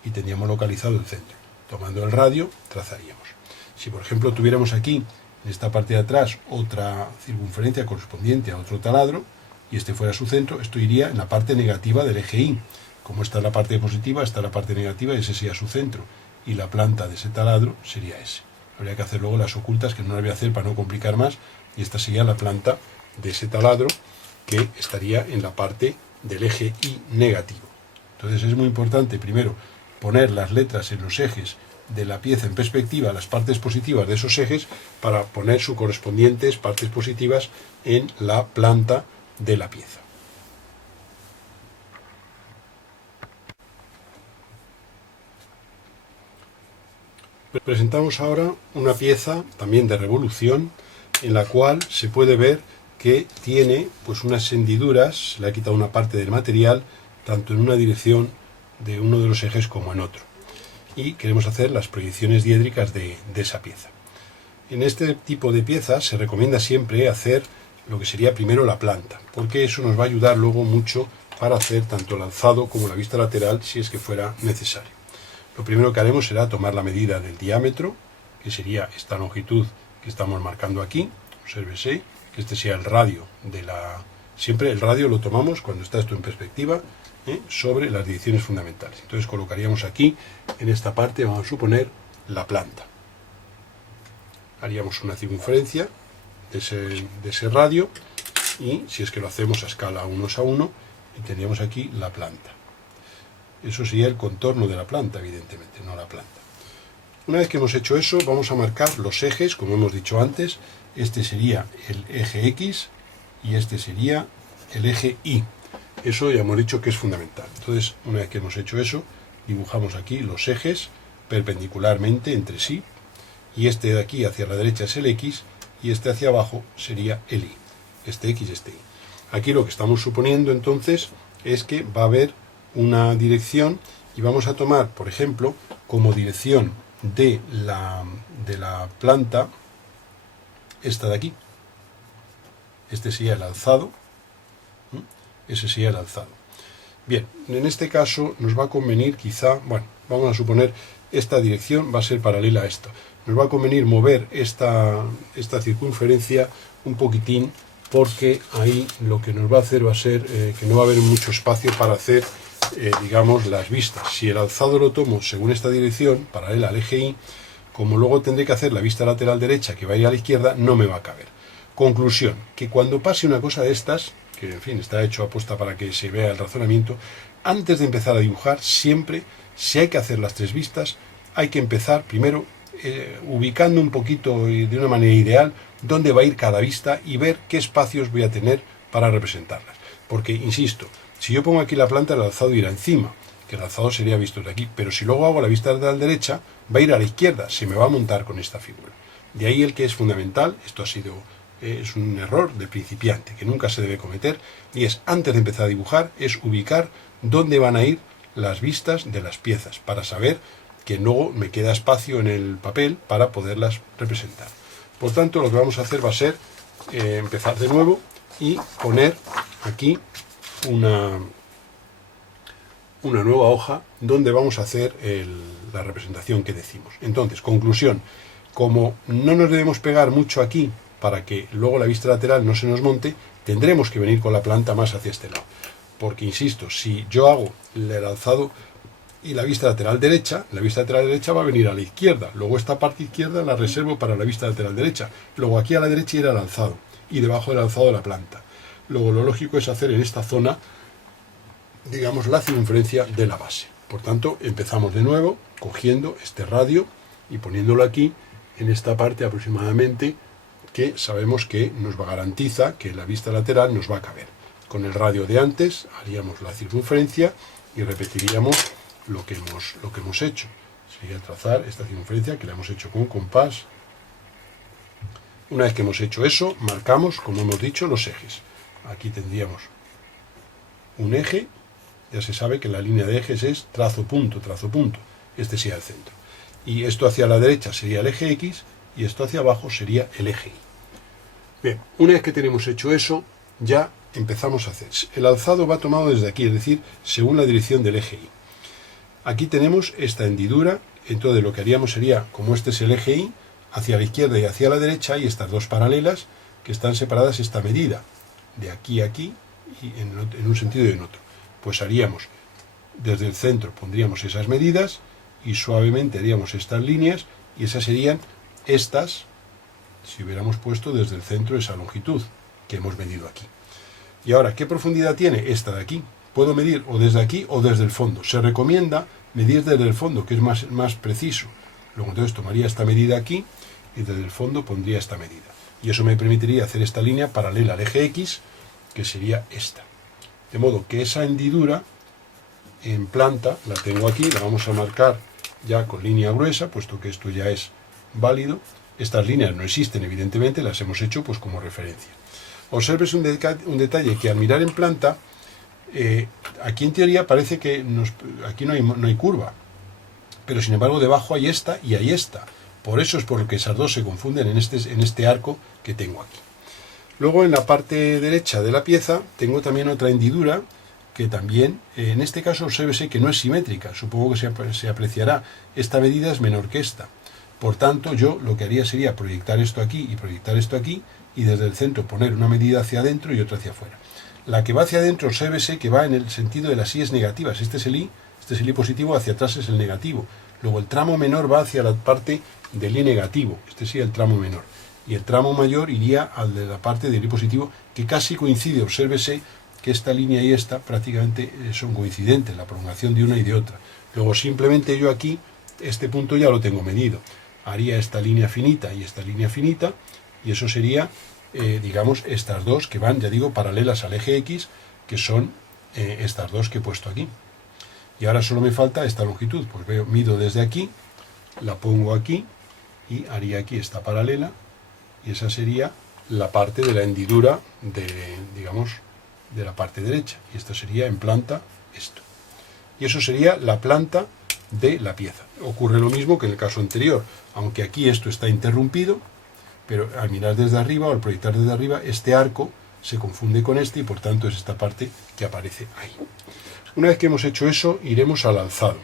y tendríamos localizado el centro. Tomando el radio, trazaríamos. Si por ejemplo tuviéramos aquí, en esta parte de atrás, otra circunferencia correspondiente a otro taladro, y este fuera su centro, esto iría en la parte negativa del eje Y. Como esta es la parte positiva, esta es la parte negativa, y ese sería su centro. Y la planta de ese taladro sería ese. Habría que hacer luego las ocultas, que no las voy a hacer para no complicar más, y esta sería la planta de ese taladro, que estaría en la parte del eje Y negativo. Entonces es muy importante, primero, poner las letras en los ejes de la pieza en perspectiva, las partes positivas de esos ejes, para poner sus correspondientes partes positivas en la planta de la pieza. Presentamos ahora una pieza también de revolución, en la cual se puede ver que tiene pues unas hendiduras, le ha quitado una parte del material, tanto en una dirección de uno de los ejes como en otro. Y queremos hacer las proyecciones diédricas de esa pieza. En este tipo de piezas se recomienda siempre hacer lo que sería primero la planta, porque eso nos va a ayudar luego mucho para hacer tanto el alzado como la vista lateral, si es que fuera necesario. Lo primero que haremos será tomar la medida del diámetro, que sería esta longitud que estamos marcando aquí. Obsérvese que este sea el radio de la... Siempre el radio lo tomamos cuando está esto en perspectiva, sobre las direcciones fundamentales. Entonces colocaríamos aquí, en esta parte, vamos a suponer, la planta. Haríamos una circunferencia de ese radio, y si es que lo hacemos a escala 1:1, y tendríamos aquí la planta. Eso sería el contorno de la planta, evidentemente, no la planta. Una vez que hemos hecho eso, vamos a marcar los ejes, como hemos dicho antes. Este sería el eje X y este sería el eje Y. Eso ya hemos dicho que es fundamental. Entonces, una vez que hemos hecho eso, dibujamos aquí los ejes perpendicularmente entre sí, y este de aquí hacia la derecha es el X, y este hacia abajo sería el Y. Este X y este Y. Aquí lo que estamos suponiendo entonces es que va a haber una dirección y vamos a tomar, por ejemplo, como dirección de la planta esta de aquí. Este sería el alzado. Ese sería el alzado. Bien, en este caso nos va a convenir quizá, bueno, vamos a suponer esta dirección va a ser paralela a esta. Nos va a convenir mover esta circunferencia un poquitín, porque ahí lo que nos va a hacer va a ser que no va a haber mucho espacio para hacer, digamos, las vistas. Si el alzado lo tomo según esta dirección, paralela al eje Y, como luego tendré que hacer la vista lateral derecha que va a ir a la izquierda, no me va a caber. Conclusión, que cuando pase una cosa de estas, que en fin está hecho aposta para que se vea el razonamiento, antes de empezar a dibujar, siempre, si hay que hacer las tres vistas, hay que empezar primero ubicando un poquito y de una manera ideal dónde va a ir cada vista y ver qué espacios voy a tener para representarlas. Porque, insisto, si yo pongo aquí la planta, el alzado irá encima, que el alzado sería visto de aquí, pero si luego hago la vista de la derecha, va a ir a la izquierda, se me va a montar con esta figura. De ahí el que es fundamental, esto es un error de principiante que nunca se debe cometer, y es, antes de empezar a dibujar, es ubicar dónde van a ir las vistas de las piezas, para saber que luego me queda espacio en el papel para poderlas representar. Por tanto, lo que vamos a hacer va a ser empezar de nuevo y poner aquí una nueva hoja donde vamos a hacer la representación que decimos. Entonces, conclusión, como no nos debemos pegar mucho aquí para que luego la vista lateral no se nos monte, tendremos que venir con la planta más hacia este lado. Porque, insisto, si yo hago el alzado y la vista lateral derecha, la vista lateral derecha va a venir a la izquierda. Luego esta parte izquierda la reservo para la vista lateral derecha. Luego aquí a la derecha irá el alzado y debajo del alzado la planta. Luego lo lógico es hacer en esta zona, digamos, la circunferencia de la base. Por tanto, empezamos de nuevo cogiendo este radio y poniéndolo aquí en esta parte aproximadamente, que sabemos que nos garantiza que la vista lateral nos va a caber. Con el radio de antes haríamos la circunferencia y repetiríamos lo que hemos hecho. Sería trazar esta circunferencia que la hemos hecho con compás. Una vez que hemos hecho eso, marcamos, como hemos dicho, los ejes. Aquí tendríamos un eje. Ya se sabe que la línea de ejes es trazo punto, trazo punto. Este sería el centro. Y esto hacia la derecha sería el eje X y esto hacia abajo sería el eje Y. Bien, una vez que tenemos hecho eso, ya empezamos a hacer. El alzado va tomado desde aquí, es decir, según la dirección del eje Y. Aquí tenemos esta hendidura, entonces lo que haríamos sería, como este es el eje Y, hacia la izquierda y hacia la derecha hay estas dos paralelas que están separadas esta medida, de aquí a aquí, y en un sentido y en otro. Pues haríamos, desde el centro pondríamos esas medidas y suavemente haríamos estas líneas y esas serían estas, si hubiéramos puesto desde el centro esa longitud que hemos medido aquí. Y ahora, ¿qué profundidad tiene esta de aquí? Puedo medir o desde aquí o desde el fondo. Se recomienda medir desde el fondo, que es más preciso. Luego entonces tomaría esta medida aquí y desde el fondo pondría esta medida. Y eso me permitiría hacer esta línea paralela al eje X, que sería esta. De modo que esa hendidura en planta la tengo aquí, la vamos a marcar ya con línea gruesa, puesto que esto ya es válido. Estas líneas no existen, evidentemente, las hemos hecho pues como referencia. Observes un detalle que al mirar en planta, aquí en teoría parece que aquí no hay curva, pero sin embargo debajo hay esta y hay esta. Por eso es por lo que esas dos se confunden en este arco que tengo aquí. Luego en la parte derecha de la pieza tengo también otra hendidura que también, en este caso obsérvese que no es simétrica, supongo que se apreciará, esta medida es menor que esta. Por tanto, yo lo que haría sería proyectar esto aquí y proyectar esto aquí, y desde el centro poner una medida hacia adentro y otra hacia afuera. La que va hacia adentro, obsérvese que va en el sentido de las íes negativas. Este es el I positivo, hacia atrás es el negativo. Luego el tramo menor va hacia la parte del I negativo, este sí el tramo menor. Y el tramo mayor iría al de la parte del I positivo, que casi coincide. Obsérvese que esta línea y esta prácticamente son coincidentes, la prolongación de una y de otra. Luego simplemente yo aquí, este punto ya lo tengo medido. Haría esta línea finita y esta línea finita, y eso sería, digamos, estas dos que van, ya digo, paralelas al eje X, que son estas dos que he puesto aquí. Y ahora solo me falta esta longitud, pues mido desde aquí, la pongo aquí, y haría aquí esta paralela, y esa sería la parte de la hendidura de la parte derecha, y esto sería en planta esto. y eso sería la planta de la pieza. Ocurre lo mismo que en el caso anterior, aunque aquí esto está interrumpido, pero al mirar desde arriba o al proyectar desde arriba, este arco se confunde con este y por tanto es esta parte que aparece ahí. Una vez que hemos hecho eso, iremos al alzado.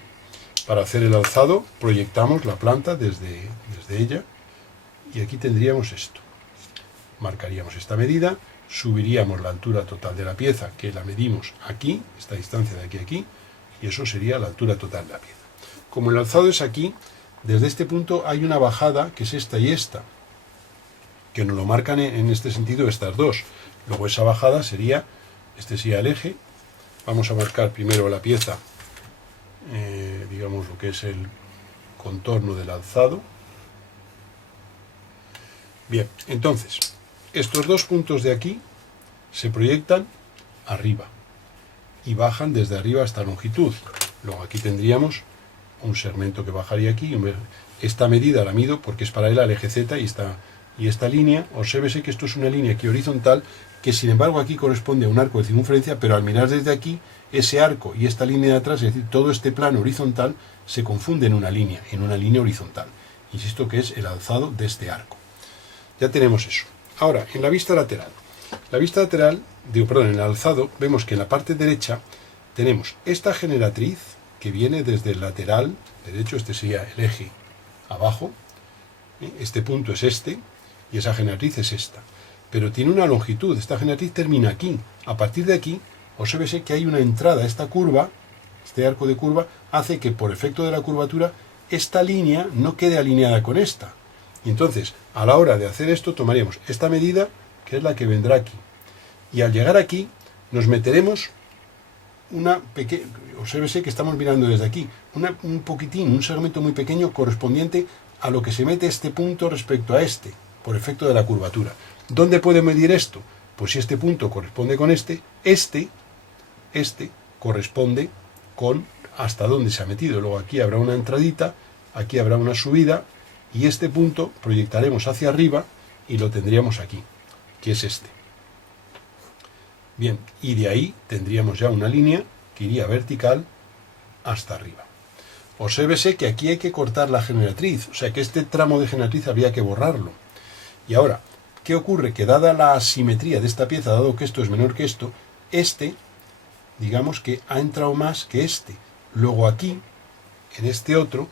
Para hacer el alzado proyectamos la planta desde ella y aquí tendríamos esto. Marcaríamos esta medida, subiríamos la altura total de la pieza, que la medimos aquí, esta distancia de aquí a aquí, y eso sería la altura total de la pieza. Como el alzado es aquí, desde este punto hay una bajada que es esta y esta, que nos lo marcan en este sentido estas dos. Luego esa bajada sería, este sería el eje. Vamos a marcar primero la pieza, digamos lo que es el contorno del alzado. Bien, entonces, estos dos puntos de aquí se proyectan arriba y bajan desde arriba a esta longitud. Luego aquí tendríamos un segmento que bajaría aquí. Esta medida la mido porque es paralela al eje Z y esta línea, obsérvese que esto es una línea aquí horizontal, que sin embargo aquí corresponde a un arco de circunferencia, pero al mirar desde aquí, ese arco y esta línea de atrás, es decir, todo este plano horizontal, se confunde en una línea horizontal. Insisto que es el alzado de este arco. Ya tenemos eso. Ahora, en la vista lateral. En el alzado, vemos que en la parte derecha tenemos esta generatriz que viene desde el lateral derecho, este sería el eje abajo, este punto es este, y esa generatriz es esta. Pero tiene una longitud, esta generatriz termina aquí. A partir de aquí, obsérvese que hay una entrada, esta curva, este arco de curva, hace que por efecto de la curvatura, esta línea no quede alineada con esta. Y entonces, a la hora de hacer esto, tomaríamos esta medida, que es la que vendrá aquí. Y al llegar aquí, nos meteremos una pequeña, obsérvese que estamos mirando desde aquí, un poquitín, un segmento muy pequeño correspondiente a lo que se mete este punto respecto a este, por efecto de la curvatura. ¿Dónde puede medir esto? Pues si este punto corresponde con este corresponde con hasta dónde se ha metido. Luego aquí habrá una entradita, aquí habrá una subida, y este punto proyectaremos hacia arriba y lo tendríamos aquí, que es este. Bien, y de ahí tendríamos ya una línea que iría vertical hasta arriba. Obsérvese que aquí hay que cortar la generatriz, o sea que este tramo de generatriz habría que borrarlo. Y ahora, ¿qué ocurre? Que dada la asimetría de esta pieza, dado que esto es menor que esto, digamos que ha entrado más que este. Luego aquí, en este otro,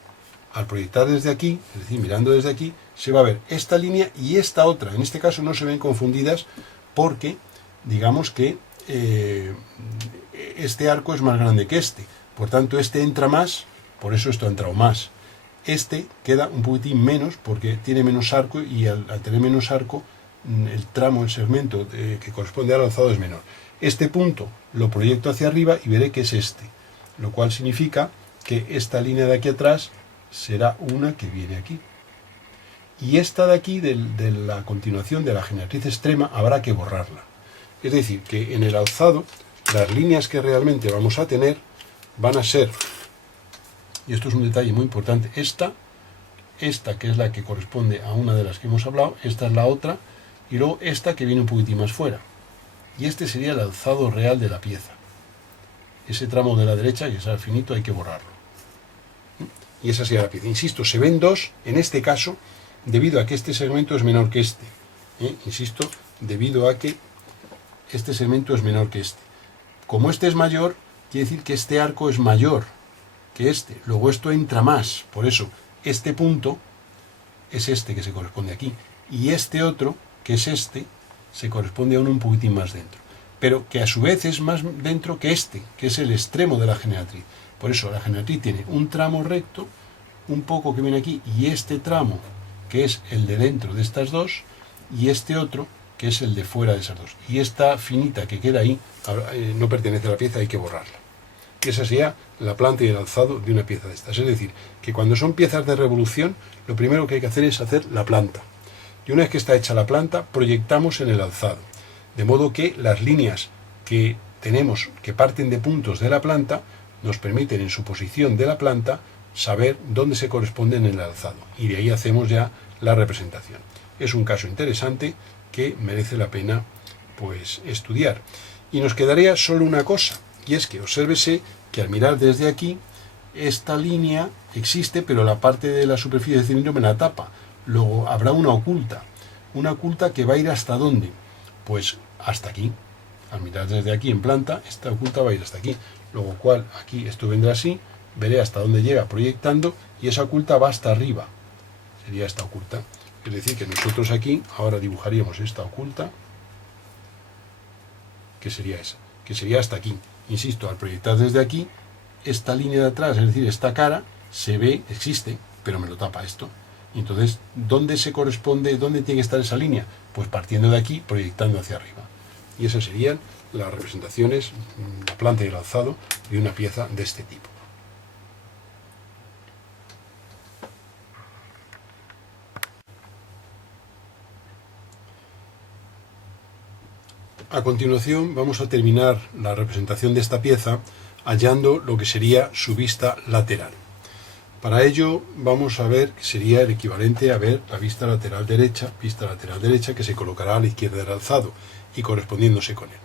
al proyectar desde aquí, es decir, mirando desde aquí, se va a ver esta línea y esta otra. En este caso no se ven confundidas porque, digamos que este arco es más grande que este. Por tanto, este entra más, por eso esto ha entrado más. Este queda un poquitín menos porque tiene menos arco y al tener menos arco, el tramo, el segmento que corresponde al alzado es menor. Este punto lo proyecto hacia arriba y veré que es este, lo cual significa que esta línea de aquí atrás será una que viene aquí. Y esta de aquí, de la continuación de la generatriz extrema, habrá que borrarla. Es decir, que en el alzado, las líneas que realmente vamos a tener van a ser, y esto es un detalle muy importante, esta que es la que corresponde a una de las que hemos hablado, esta es la otra, y luego esta que viene un poquitín más fuera. Y este sería el alzado real de la pieza. Ese tramo de la derecha, que será finito, hay que borrarlo. Y esa sería la pieza. Insisto, se ven dos, en este caso, debido a que este segmento es menor que este. Insisto, debido a que este segmento es menor que este. Como este es mayor, quiere decir que este arco es mayor que este. Luego esto entra más. Por eso, este punto es este que se corresponde aquí. Y este otro, que es este, se corresponde a uno un poquitín más dentro. Pero que a su vez es más dentro que este, que es el extremo de la generatriz. Por eso la generatriz tiene un tramo recto, un poco que viene aquí, y este tramo, que es el de dentro de estas dos, y este otro, que es el de fuera de esas dos. Y esta finita que queda ahí no pertenece a la pieza, hay que borrarla. Esa sería la planta y el alzado de una pieza de estas. Es decir, que cuando son piezas de revolución, lo primero que hay que hacer es hacer la planta. Y una vez que está hecha la planta, proyectamos en el alzado. De modo que las líneas que tenemos, que parten de puntos de la planta, nos permiten en su posición de la planta saber dónde se corresponden en el alzado. Y de ahí hacemos ya la representación. Es un caso interesante que merece la pena pues estudiar. Y nos quedaría solo una cosa, y es que obsérvese que al mirar desde aquí, esta línea existe, pero la parte de la superficie del cilindro me la tapa. Luego habrá una oculta que va a ir ¿hasta dónde? Pues hasta aquí. Al mirar desde aquí en planta, esta oculta va a ir hasta aquí. Luego cual aquí esto vendrá así, veré hasta dónde llega proyectando y esa oculta va hasta arriba. Sería esta oculta. Es decir, que nosotros aquí ahora dibujaríamos esta oculta, que sería esa, que sería hasta aquí. Insisto, al proyectar desde aquí, esta línea de atrás, es decir, esta cara, se ve, existe, pero me lo tapa esto. Y entonces, ¿dónde se corresponde, dónde tiene que estar esa línea? Pues partiendo de aquí, proyectando hacia arriba. Y esas serían las representaciones, la planta y el alzado de una pieza de este tipo. A continuación vamos a terminar la representación de esta pieza hallando lo que sería su vista lateral. Para ello vamos a ver que sería el equivalente a ver la vista lateral derecha que se colocará a la izquierda del alzado y correspondiéndose con él.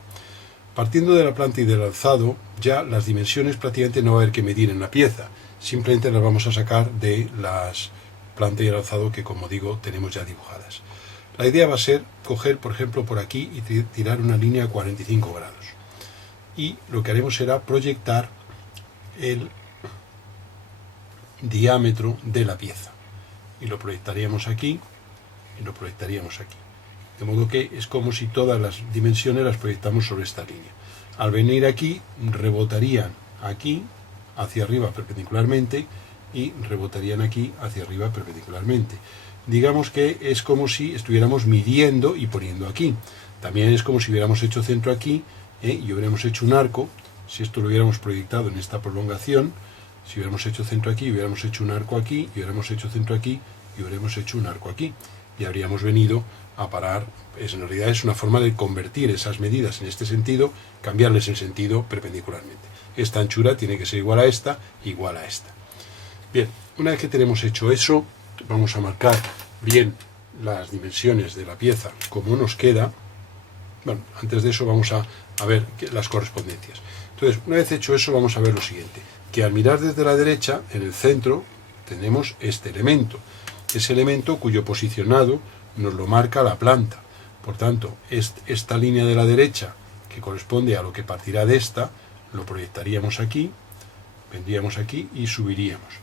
Partiendo de la planta y del alzado, ya las dimensiones prácticamente no va a haber que medir en la pieza, simplemente las vamos a sacar de las planta y el alzado que, como digo, tenemos ya dibujadas. La idea va a ser coger, por ejemplo, por aquí y tirar una línea a 45 grados. Y lo que haremos será proyectar el diámetro de la pieza. Y lo proyectaríamos aquí y lo proyectaríamos aquí. De modo que es como si todas las dimensiones las proyectamos sobre esta línea. Al venir aquí, rebotarían aquí hacia arriba perpendicularmente y rebotarían aquí hacia arriba perpendicularmente. Digamos que es como si estuviéramos midiendo y poniendo aquí. También es como si hubiéramos hecho centro aquí y hubiéramos hecho un arco. Si esto lo hubiéramos proyectado en esta prolongación, si hubiéramos hecho centro aquí, hubiéramos hecho un arco aquí, y hubiéramos hecho centro aquí, y hubiéramos hecho un arco aquí. Y habríamos venido a parar. En realidad es una forma de convertir esas medidas en este sentido, cambiarles el sentido perpendicularmente. Esta anchura tiene que ser igual a esta, igual a esta. Bien, una vez que tenemos hecho eso, vamos a marcar bien las dimensiones de la pieza como nos queda. Bueno, antes de eso vamos a ver las correspondencias. Entonces, una vez hecho eso, vamos a ver lo siguiente, que al mirar desde la derecha, en el centro, tenemos este elemento. Ese elemento cuyo posicionado nos lo marca la planta. Por tanto, esta línea de la derecha, que corresponde a lo que partirá de esta, lo proyectaríamos aquí, vendríamos aquí y subiríamos.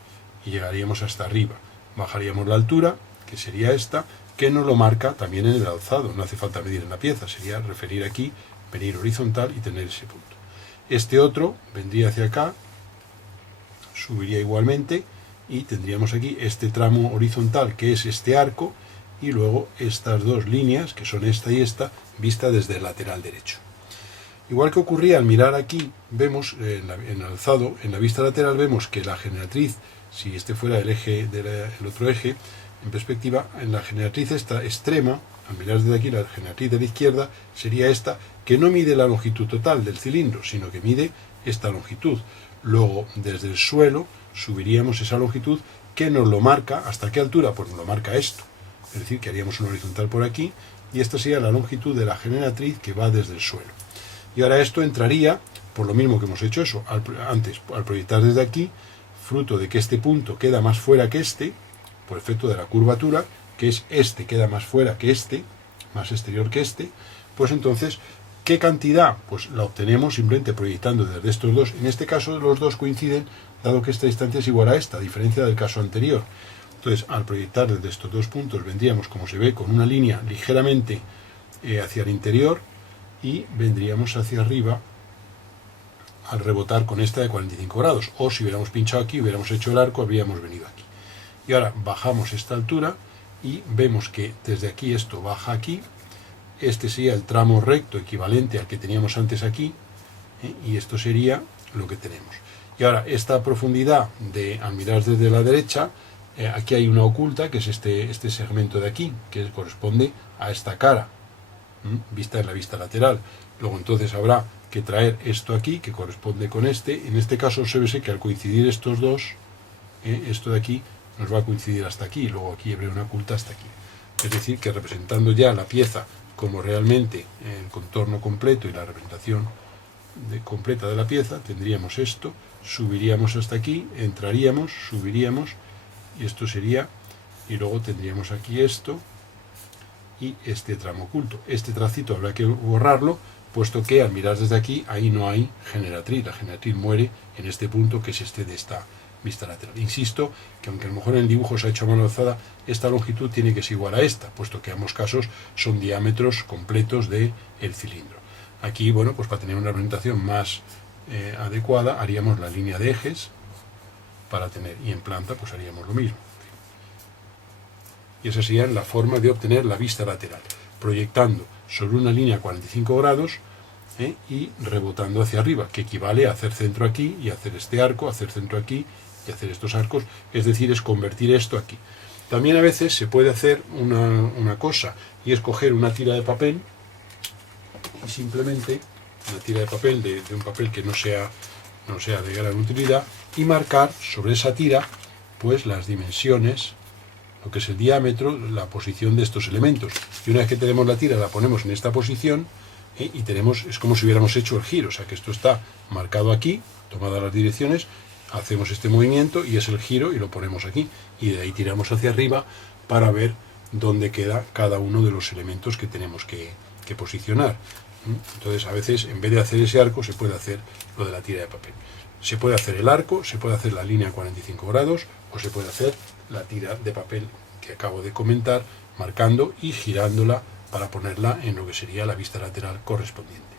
Y llegaríamos hasta arriba. Bajaríamos la altura, que sería esta, que nos lo marca también en el alzado. No hace falta medir en la pieza, sería referir aquí, venir horizontal y tener ese punto. Este otro vendría hacia acá, subiría igualmente y tendríamos aquí este tramo horizontal que es este arco y luego estas dos líneas, que son esta y esta, vista desde el lateral derecho. Igual que ocurría al mirar aquí, vemos en el alzado, en la vista lateral vemos que la generatriz, si este fuera el eje el otro eje, en perspectiva, en la generatriz esta extrema, al mirar desde aquí, la generatriz de la izquierda sería esta, que no mide la longitud total del cilindro, sino que mide esta longitud. Luego, desde el suelo, subiríamos esa longitud que nos lo marca. ¿Hasta qué altura? Pues nos lo marca esto. Es decir, que haríamos un horizontal por aquí, y esta sería la longitud de la generatriz que va desde el suelo. Y ahora esto entraría, por lo mismo que hemos hecho eso, antes, al proyectar desde aquí, fruto de que este punto queda más fuera que este, por efecto de la curvatura, que es este queda más fuera que este, más exterior que este, pues entonces, ¿qué cantidad? Pues la obtenemos simplemente proyectando desde estos dos. En este caso los dos coinciden, dado que esta distancia es igual a esta, a diferencia del caso anterior. Entonces, al proyectar desde estos dos puntos, vendríamos, como se ve, con una línea ligeramente hacia el interior, y vendríamos hacia arriba al rebotar con esta de 45 grados. O si hubiéramos pinchado aquí, hubiéramos hecho el arco, habríamos venido aquí. Y ahora bajamos esta altura y vemos que desde aquí esto baja aquí. Este sería el tramo recto equivalente al que teníamos antes aquí, y esto sería lo que tenemos. Y ahora esta profundidad al mirar desde la derecha, aquí hay una oculta, que es este segmento de aquí, que corresponde a esta cara, vista en la vista lateral. Luego entonces habrá que traer esto aquí, que corresponde con este. En este caso se ve que al coincidir estos dos, esto de aquí nos va a coincidir hasta aquí, y luego aquí habrá una oculta hasta aquí. Es decir, que representando ya la pieza como realmente el contorno completo y la representación completa de la pieza, tendríamos esto, subiríamos hasta aquí, entraríamos, subiríamos, y esto sería, y luego tendríamos aquí esto, y este tramo oculto. Este tracito habrá que borrarlo, puesto que al mirar desde aquí, ahí no hay generatriz. La generatriz muere en este punto, que es este de esta vista lateral. Insisto que aunque a lo mejor en el dibujo se ha hecho a mano alzada, esta longitud tiene que ser igual a esta, puesto que en ambos casos son diámetros completos del cilindro. Aquí, bueno, pues para tener una orientación más adecuada, haríamos la línea de ejes para tener, y en planta pues haríamos lo mismo. Y esa sería la forma de obtener la vista lateral, proyectando sobre una línea a 45 grados y rebotando hacia arriba, que equivale a hacer centro aquí y hacer este arco, hacer centro aquí y hacer estos arcos, es decir, es convertir esto aquí. También a veces se puede hacer una cosa, y es coger una tira de papel, y simplemente una tira de papel, de un papel que no sea de gran utilidad, y marcar sobre esa tira pues las dimensiones, lo que es el diámetro, la posición de estos elementos. Y una vez que tenemos la tira, la ponemos en esta posición, y tenemos, es como si hubiéramos hecho el giro, o sea que esto está marcado aquí, tomadas las direcciones, hacemos este movimiento y es el giro y lo ponemos aquí, y de ahí tiramos hacia arriba para ver dónde queda cada uno de los elementos que tenemos que posicionar. Entonces a veces en vez de hacer ese arco se puede hacer lo de la tira de papel. Se puede hacer el arco, se puede hacer la línea a 45 grados o se puede hacer la tira de papel que acabo de comentar, marcando y girándola para ponerla en lo que sería la vista lateral correspondiente.